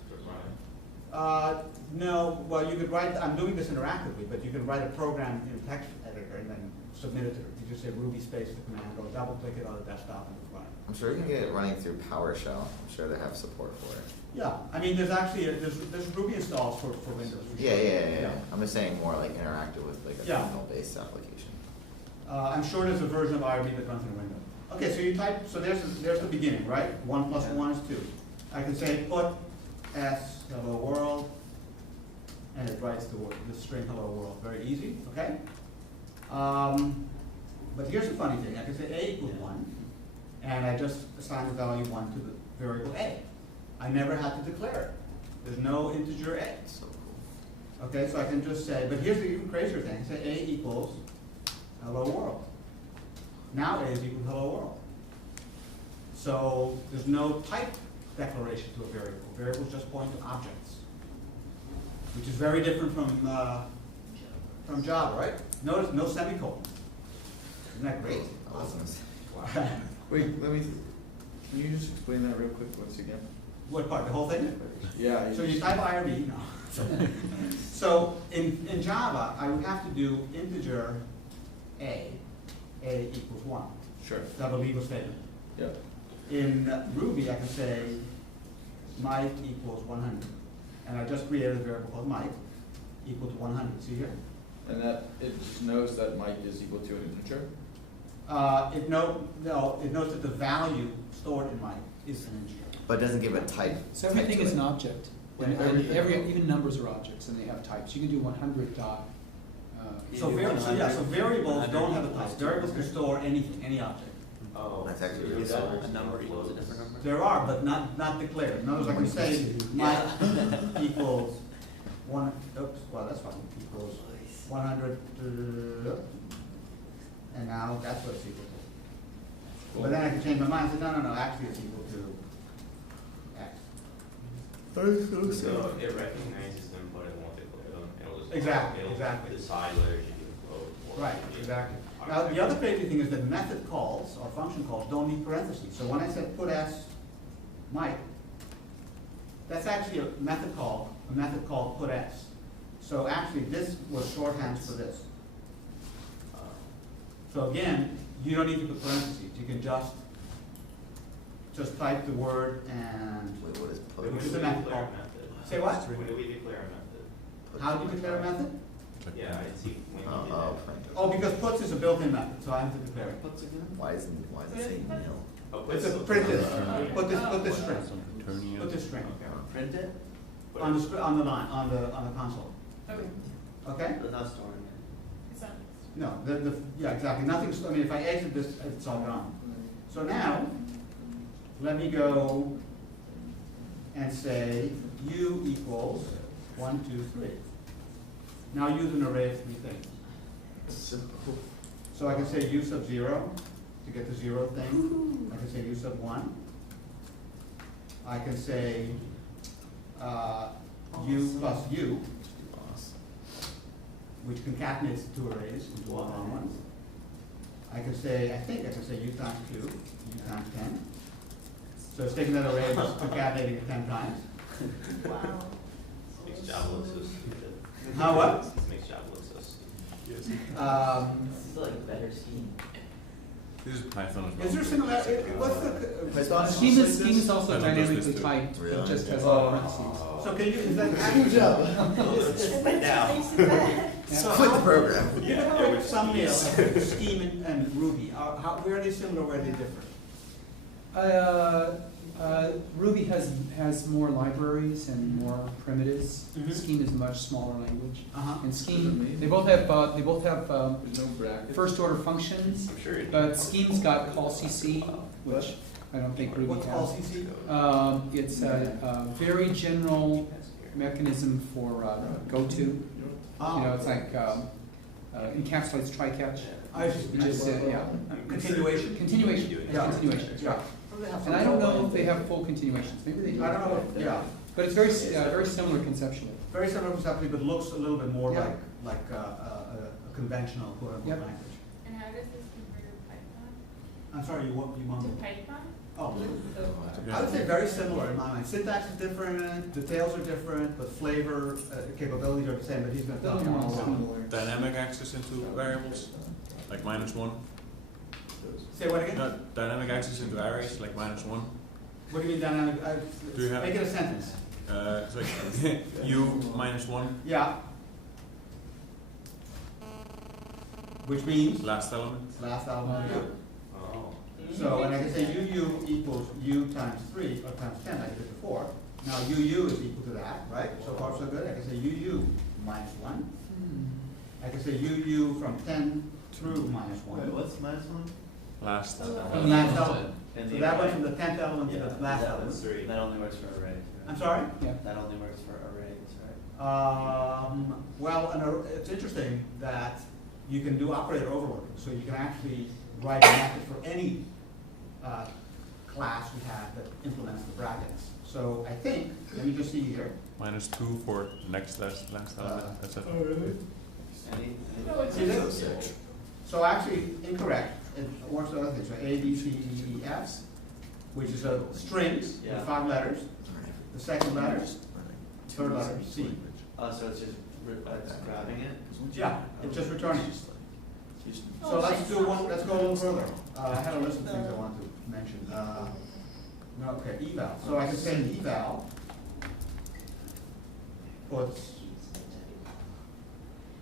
to run it. No, well, you could write, I'm doing this interactively, but you can write a program in a text editor and then submit it to, you just say Ruby space the command, or double click it on the desktop and run it. I'm sure you can get it running through PowerShell. I'm sure they have support for it. Yeah, I mean, there's actually, there's Ruby installs for Windows. For Yeah, sure. yeah. I'm just saying more like interactive with like a Yeah. terminal-based application. I'm sure there's a version of IRB that runs in Windows. Okay, so you type, so there's the beginning, right? 1 plus 1 is 2. I can say put s hello world, and it writes the string hello world. Very easy, okay? But here's the funny thing. I can say a equals 1, and I just assign the value 1 to the variable a. I never had to declare it. There's no integer a. So cool. Okay, so I can just say, but here's the even crazier thing. Say a equals hello world. Now a is equal to hello world. So there's no type declaration to a variable. Variables just point to objects, which is very different from Java, right? Notice no semicolon. Isn't that great? Awesome. Wait, can you just explain that real quick once again? What part? The whole thing? Yeah. So you type IRB, no. So in Java, I would have to do integer a equals 1. Sure. To have a legal statement. Yep. In Ruby, I can say Mike equals 100. And I just created a variable called Mike equal to 100. See here? And that, it just knows that Mike is equal to an integer? It knows that the value stored in Mike is an integer. But it doesn't give a type. So everything type to is it. an object. And even numbers are objects, and they have types. You can do 100 dot. So variables don't have a type. Variables can store anything, any object. Oh. That's actually so really that cool. a number equals a different number? There are, but not declared. In other words, I can say Mike equals 1, oops, well, that's fine, equals 100, and now that's what it's equal to. But then I can change my mind and say, no, actually it's equal to X. So it recognizes them, but it won't declare them. It'll just Exactly. decide whether it should be a float or. Right, exactly. Now, the other crazy thing is that method calls or function calls don't need parentheses. So when I said put s Mike, that's actually a method called put s. So actually this was shorthand for this. So again, you don't need to put parentheses. You can just type the word and Wait, what is When put? Which do is a we method declare a call. method? Say what? When do we declare a method? How do you declare a method? Yeah, I see when you did Oh, that. print. Oh, because puts is a built-in method, so I have to declare it. Why is it saying nil? Oh, It's a put print this, Uh, put this string, Turning put it. this string. Print it, Put On it- the on the line, on the console. Okay, Okay? but not storing it. it's on. No, yeah, exactly. Nothing's, I mean, if I exit this, it's all gone. So now, let me go and say u equals 1, 2, 3. Now use an array of 3 things. So I can say u sub 0 to get the 0 thing. I can say u sub 1. I can say u plus u, which concatenates the 2 arrays into all long ones. I can say, I think I can say u times 2, u times 10. So it's taking that array and just concatenating it 10 times. Wow. Makes Java look so stupid. How what? It makes Java look so stupid. Yes. This is like better scheme. This is Python as well. Is there similarity, what's the, Python Scheme is also Python does this dynamically too. typed, it Really? just has all parentheses. so can you, is that? So Quit the how- program. If you look at summary of Scheme and Ruby, where are they similar, where are they different? Ruby has more libraries and more primitives. Mhm. Scheme is a much smaller language. Uh-huh. And Scheme, they both have There's no brackets? first order functions, I'm sure it. but Scheme's got call CC, which I don't think Ruby What's called has. CC? It's a very general mechanism for go-to. You know, it's like encapsulates try-catch. I see. You just, yeah. Continuation? Continuation, Yeah. continuation, that's right. And I don't know if they have full continuations, maybe they do. I don't know, yeah. But it's very, very similar conceptually. Very similar conceptually, but looks a little bit more Yeah. like a conventional quote-unquote Yep. language. And how does this compare to Python? I'm sorry, you To mumbled. Python? Oh, Yeah. I would say very similar in my mind. Syntax is different, details are different, but flavor, capabilities are the same, but he's gonna tell you all about it. Dynamic access into variables, like -1. Say what again? No, dynamic access into arrays, like -1. What do you mean dynamic? Do you have- Make it a sentence. It's like u -1, Yeah. Which means last element. last element of u. Oh. So, and I can say UU equals U times 3 or times 10, like I did before. Now UU is equal to that, right? So far so good. I can say UU minus 1. I can say UU from 10 through minus 1. Wait, what's minus one? Last. From the last element. And So the that went array? from the 10th element to the last that element. was three. That only works for arrays. Right? I'm sorry? Yeah. That only works for arrays, right? Well, it's interesting that you can do operator overloading. So you can actually write a method for any class we have that implements the brackets. So I think, let me just see here. -2 for next last element, etc. Any? See this? So actually incorrect. It works with other things. So A, B, C, D, E, F, which is a strings Yeah. with 5 letters. The second letter, third letter, C. Oh, so it's just it's grabbing it? Yeah, it's just returning. So let's do one. Let's go a little further. I had a list of things I want to mention. No, okay, eval. So I can say eval puts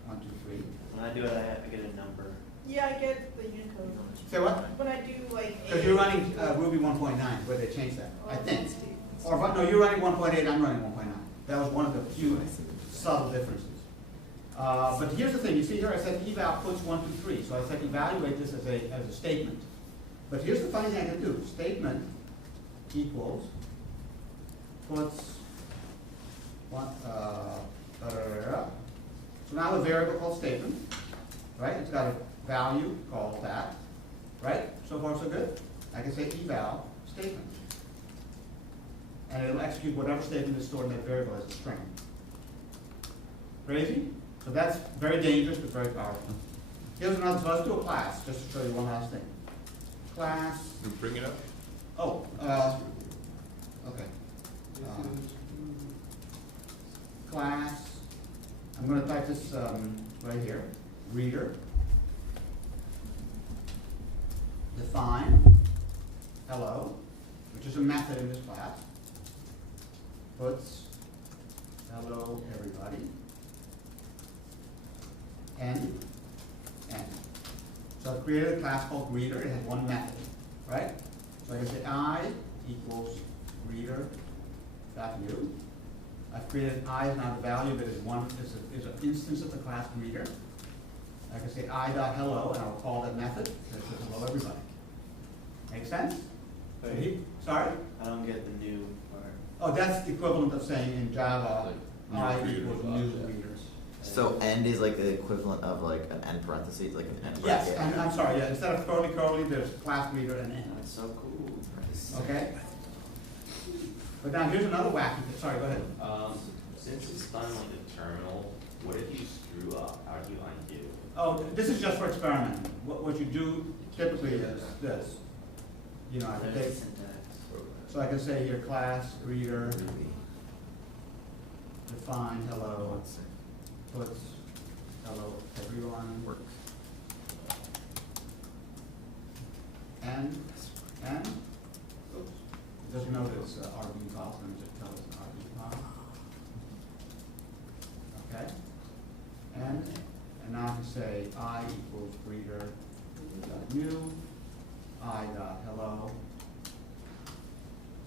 1, 2, 3. When I do it, I get a number. Yeah, I get the Unicode. Say what? When I do like. Because you're running Ruby 1.9, where they changed that, I think. Or no, you're running 1.8. I'm running 1.9. That was one of the few subtle differences. But here's the thing. You see here, I said eval puts 1, 2, 3. So I said evaluate this as a statement. But here's the funny thing I can do. Statement equals puts one. So now a variable called statement, right? It's got a value called that, right? So far so good. I can say eval statement, and it'll execute whatever statement is stored in that variable as a string. Crazy? So that's very dangerous but very powerful. Here's another. So let's do a class just to show you one last thing. Class. You bring it up. Oh, okay. Class. I'm going to type this right here. Reader. Define. Hello, which is a method in this class. Puts hello everybody. N. So I've created a class called reader. It has one method, right? So I can say I equals reader dot new. I've created I is not a value, but is an instance of the class reader. I can say I dot hello, and I'll call that method. That says hello everybody. Make sense? Sorry? I don't get the new part. Oh, that's the equivalent of saying in Java I equals new reader. So end is like the equivalent of like an end parentheses, like an end Yes, bracket. and I'm sorry, yeah, instead of curly, there's class reader and end. That's so cool. Okay? But now here's another wacky, sorry, go ahead. Since it's done like a terminal, what if you screw up? How do you undo? Oh, this is just for experimenting. What you do typically is this. You know, I can take, so I can say your class reader, define hello, puts hello everyone, and, oops, it doesn't know that it's RB file, so let me just tell it's an RB file. Okay, and now I can say I equals reader dot new, I dot hello,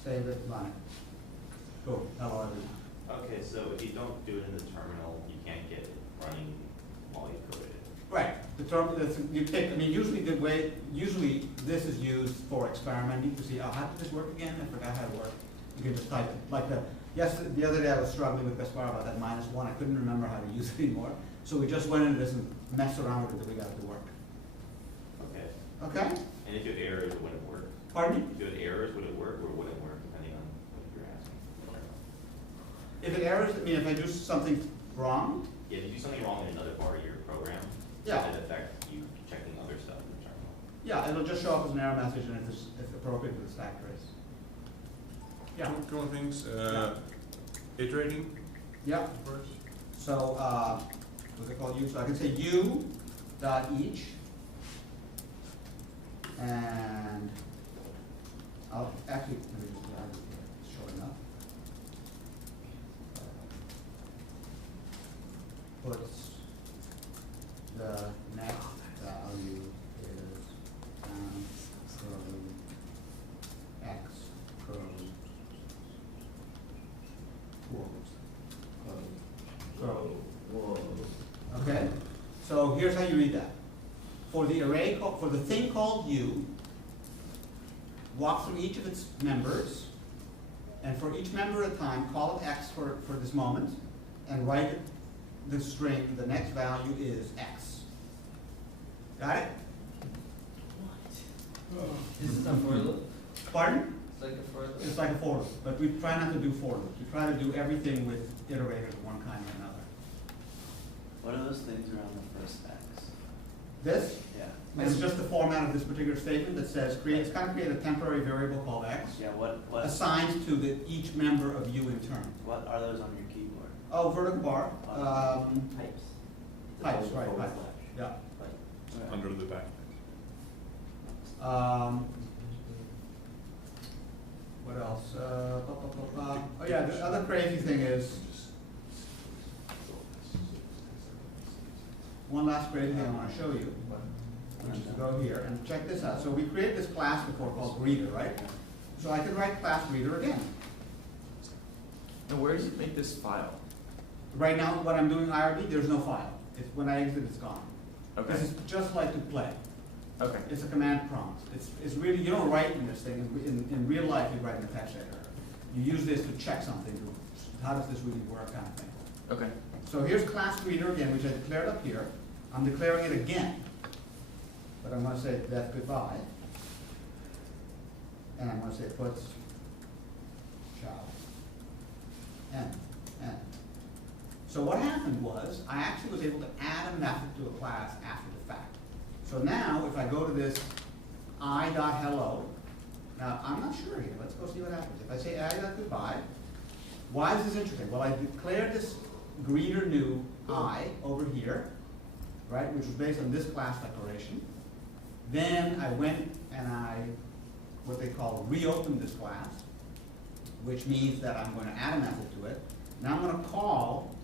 save it, run it. Cool, hello everyone. Okay, so if you don't do it in the terminal, you can't get it running while you code it. Right. The term you take. I mean, usually this is used for experimenting to see, oh, how did this work again? I forgot how it worked. You can just type it. Like the other day I was struggling with Gaspar about that -1. I couldn't remember how to use it anymore. So we just went into this and messed around with it until we got it to work. Okay. Okay. And if you have errors, it wouldn't work. Pardon me? If you had errors, would it work or wouldn't work, depending on what you're asking? If it errors, I mean, if I do something wrong. Yeah, if you do something wrong in another part of your program, Yeah. does it affect you checking other stuff in the terminal? Yeah, it'll just show up as an error message and if appropriate with the stack trace. Yeah. Couple of things, iterating Yeah. first. So, what's it called, so I can say u dot each, and I'll actually, let me just add it here, it's showing up. Puts the next value is from x from Whoa. Okay, so here's how you read that. For the array, for the thing called u, walk through each of its members, and for each member at a time, call it x for this moment, and write the string, the next value is x. Got it? This is a for loop? Pardon? It's like a for loop? It's like a for loop, but we try not to do for loops. We try to do everything with iterators of one kind or another. What are those things around the first X? This Yeah. is just the format of this particular statement that says it's kind of create a temporary variable called x, Yeah, what assigned to each member of u in turn. what are those on your keyboard? Oh, vertical bar. Types. Types, right, right. Yeah. Right. Under the back. What else? Oh yeah, the other crazy thing is, one last crazy thing I want to show you, which is to go here and check this out. So we created this class before called greeter, right? So I could write class greeter again. And where does it make this file? Right now, what I'm doing IRB, there's no file. It's, when I exit, it's gone. Okay. This is just like to play. Okay. It's a command prompt. It's really, you don't write in this thing. In real life, you write in a text editor. You use this to check something. How does this really work, kind of thing. Okay. So here's class greeter again, which I declared up here. I'm declaring it again. But I'm going to say def goodbye. And I'm going to say puts ciao. End. So what happened was, I actually was able to add a method to a class after the fact. So now, if I go to this I.hello, now I'm not sure here, let's go see what happens. If I say I.goodbye, why is this interesting? Well, I declared this greeter new I over here, right, which was based on this class declaration. Then I went and what they call reopened this class, which means that I'm going to add a method to it. Now I'm going to call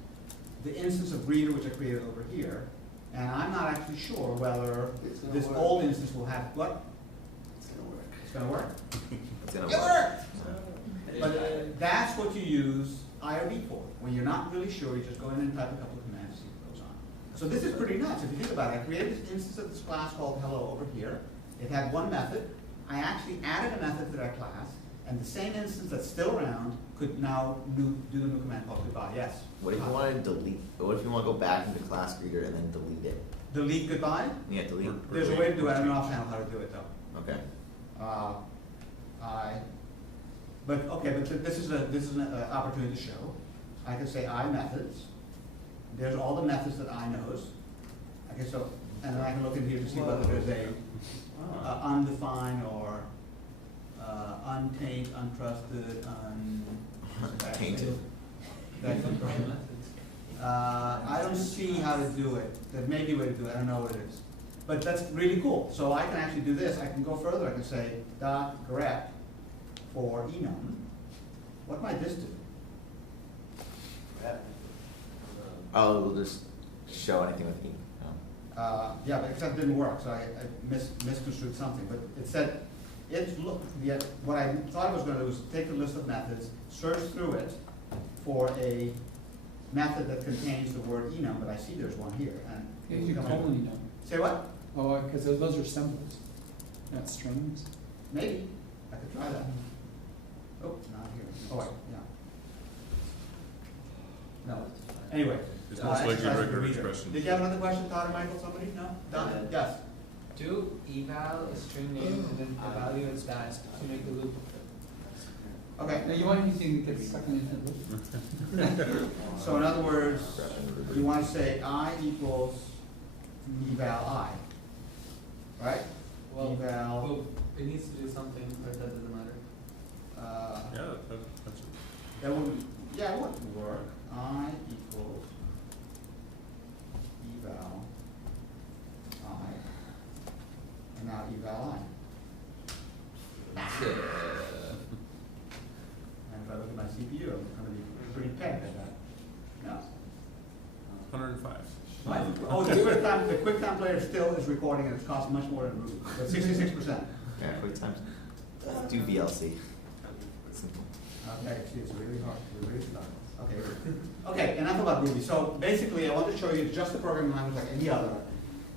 the instance of greeter which I created over here, and I'm not actually sure whether this old instance will have what? It's gonna work. It's going to work. It's gonna It work. worked! But that's what you use IRB for. When you're not really sure, you just go in and type a couple of commands, see what goes on. So this is pretty nuts. If you think about it, I created this instance of this class called hello over here. It had one method. I actually added a method to that class, and the same instance that's still around could now do the new command called goodbye. Yes? What if you want to delete? What if you want to go back into class greeter and then delete it? Delete goodbye? Yeah, delete. There's a way to do it. I don't know offhand how to do it though. Okay. But this is an opportunity to show. I can say I methods. There's all the methods that I knows. Okay, so, and then I can look in here to see whether there's a undefined or untainted, untrusted, Tainted. I don't see how to do it. There may be a way to do it. I don't know what it is. But that's really cool. So I can actually do this. I can go further. I can say dot grep for enum. What might this do? Oh, we'll just show anything with E. Yeah, but except it didn't work, so I misconstrued something. But it said, what I thought it was going to do was take the list of methods, search through it for a method that contains the word enum, but I see there's one here. And Yeah, you can totally know. Say what? Oh, because those are symbols, not strings. Maybe. I could try that. Oh, not here. Oh, wait, yeah. No. Anyway. It's most likely exercise regular with reader. expression. Did you have another question, Todd or Michael? Somebody? No? Don? Yes. Do eval a string name and then the value is that to make the loop. Okay. Now, you want anything to get stuck in the loop? So in other words, you want to say I equals eval I, right? Well, eval. Well, it needs to do something, or that doesn't matter. Yeah, that's it. That wouldn't, yeah, it wouldn't work. I equals eval I, and now eval I. And if I look at my CPU, I'm gonna be pretty pegged at that. No. 105. Oh, the QuickTime player still is recording and it costs much more than Ruby, but 66%. Yeah, quick times. Do VLC. Okay, see, it's really hard, it's really slow. Okay, okay, enough about Ruby. So basically, I want to show you it's just a programming language like any other.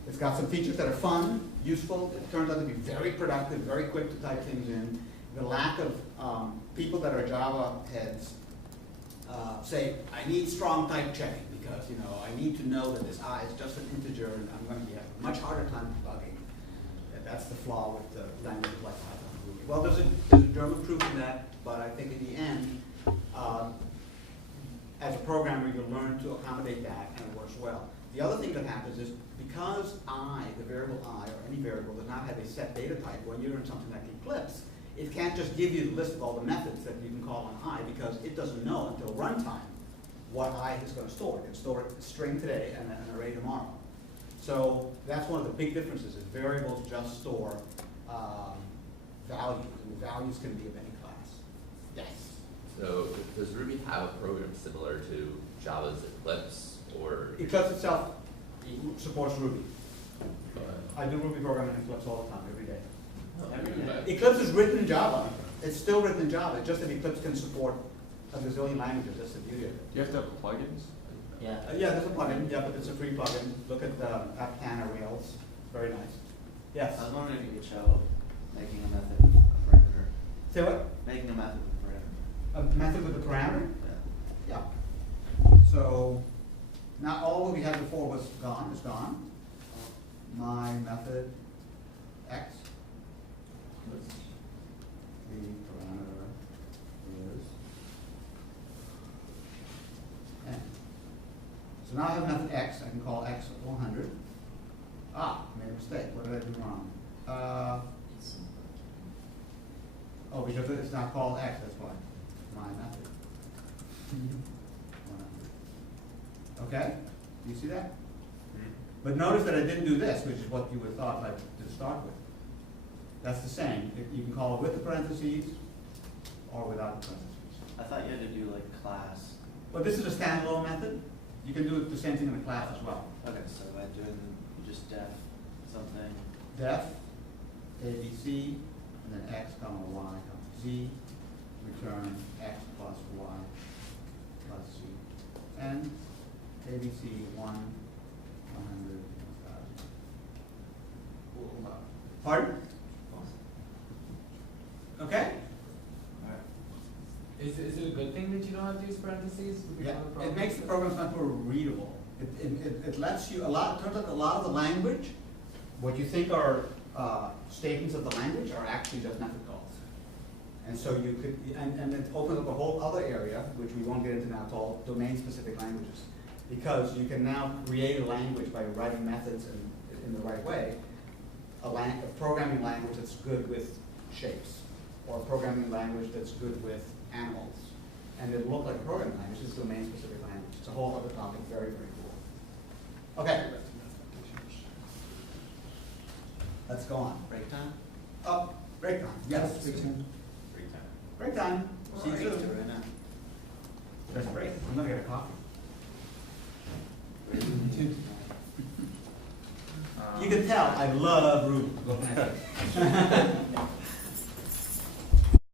It's got some features that are fun, useful. It turns out to be very productive, very quick to type things in. The lack of people that are Java heads say, I need strong type checking because, I need to know that this I is just an integer and I'm going to have a much harder time debugging. And that's the flaw with the language like Python and Ruby. Well, there's a German proof in that, but I think in the end, as a programmer, you learn to accommodate that and it works well. The other thing that happens is because I, the variable I, or any variable, does not have a set data type, when you're in something like Eclipse, it can't just give you the list of all the methods that you can call on I because it doesn't know until runtime what I is going to store. It can store a string today and an array tomorrow. So that's one of the big differences is variables just store values, and the values can be of any class. Yes? So does Ruby have a program similar to Java's Eclipse, or? Eclipse itself supports Ruby. I do Ruby programming in Eclipse all the time, every day. Eclipse is written in Java. It's still written in Java. It's just that Eclipse can support a gazillion languages. That's the beauty of it. Do you have to have plugins? Yeah. Yeah, there's a plugin. Yeah, but it's a free plugin. Look at Aptana Rails. Very nice. Yes. I was wondering if you could show making a method a parameter. Say what? Making a method with a parameter. A method with a parameter? Yeah. Yeah. So now all what we had before was gone. It's gone. My method X. The parameter is n. So now I have method X. I can call X 100. Ah, made a mistake. What did I do wrong? Oh, because it's not called X, that's why. My method. 100. Okay? Do you see that? But notice that I didn't do this, which is what you would have thought I did start with. That's the same. You can call it with the parentheses or without the parentheses. I thought you had to do like class. But this is a standalone method. You can do the same thing in a class as well. Okay, so by doing just def something. Def, ABC, and then X, comma, Y, comma, Z, return X plus Y plus Z. And ABC 1, 100, 1,000. Pardon? Okay? Is it a good thing that you don't have to use parentheses? Yeah, it makes the programs much more readable. It lets you, turns out a lot of the language, what you think are statements of the language are actually just method calls. And so you could, and it opens up a whole other area, which we won't get into now, called domain-specific languages. Because you can now create a language by writing methods in the right way, a programming language that's good with shapes, or a programming language that's good with animals. And it'll look like a programming language, it's a domain-specific language. It's a whole other topic, very, very cool. Okay. Let's go on. Break time? Oh, break time, yes. Break time. Break time. See you Break soon. time right now. There's a break, I'm gonna get a coffee. You can tell, I love Ruby. What can I say?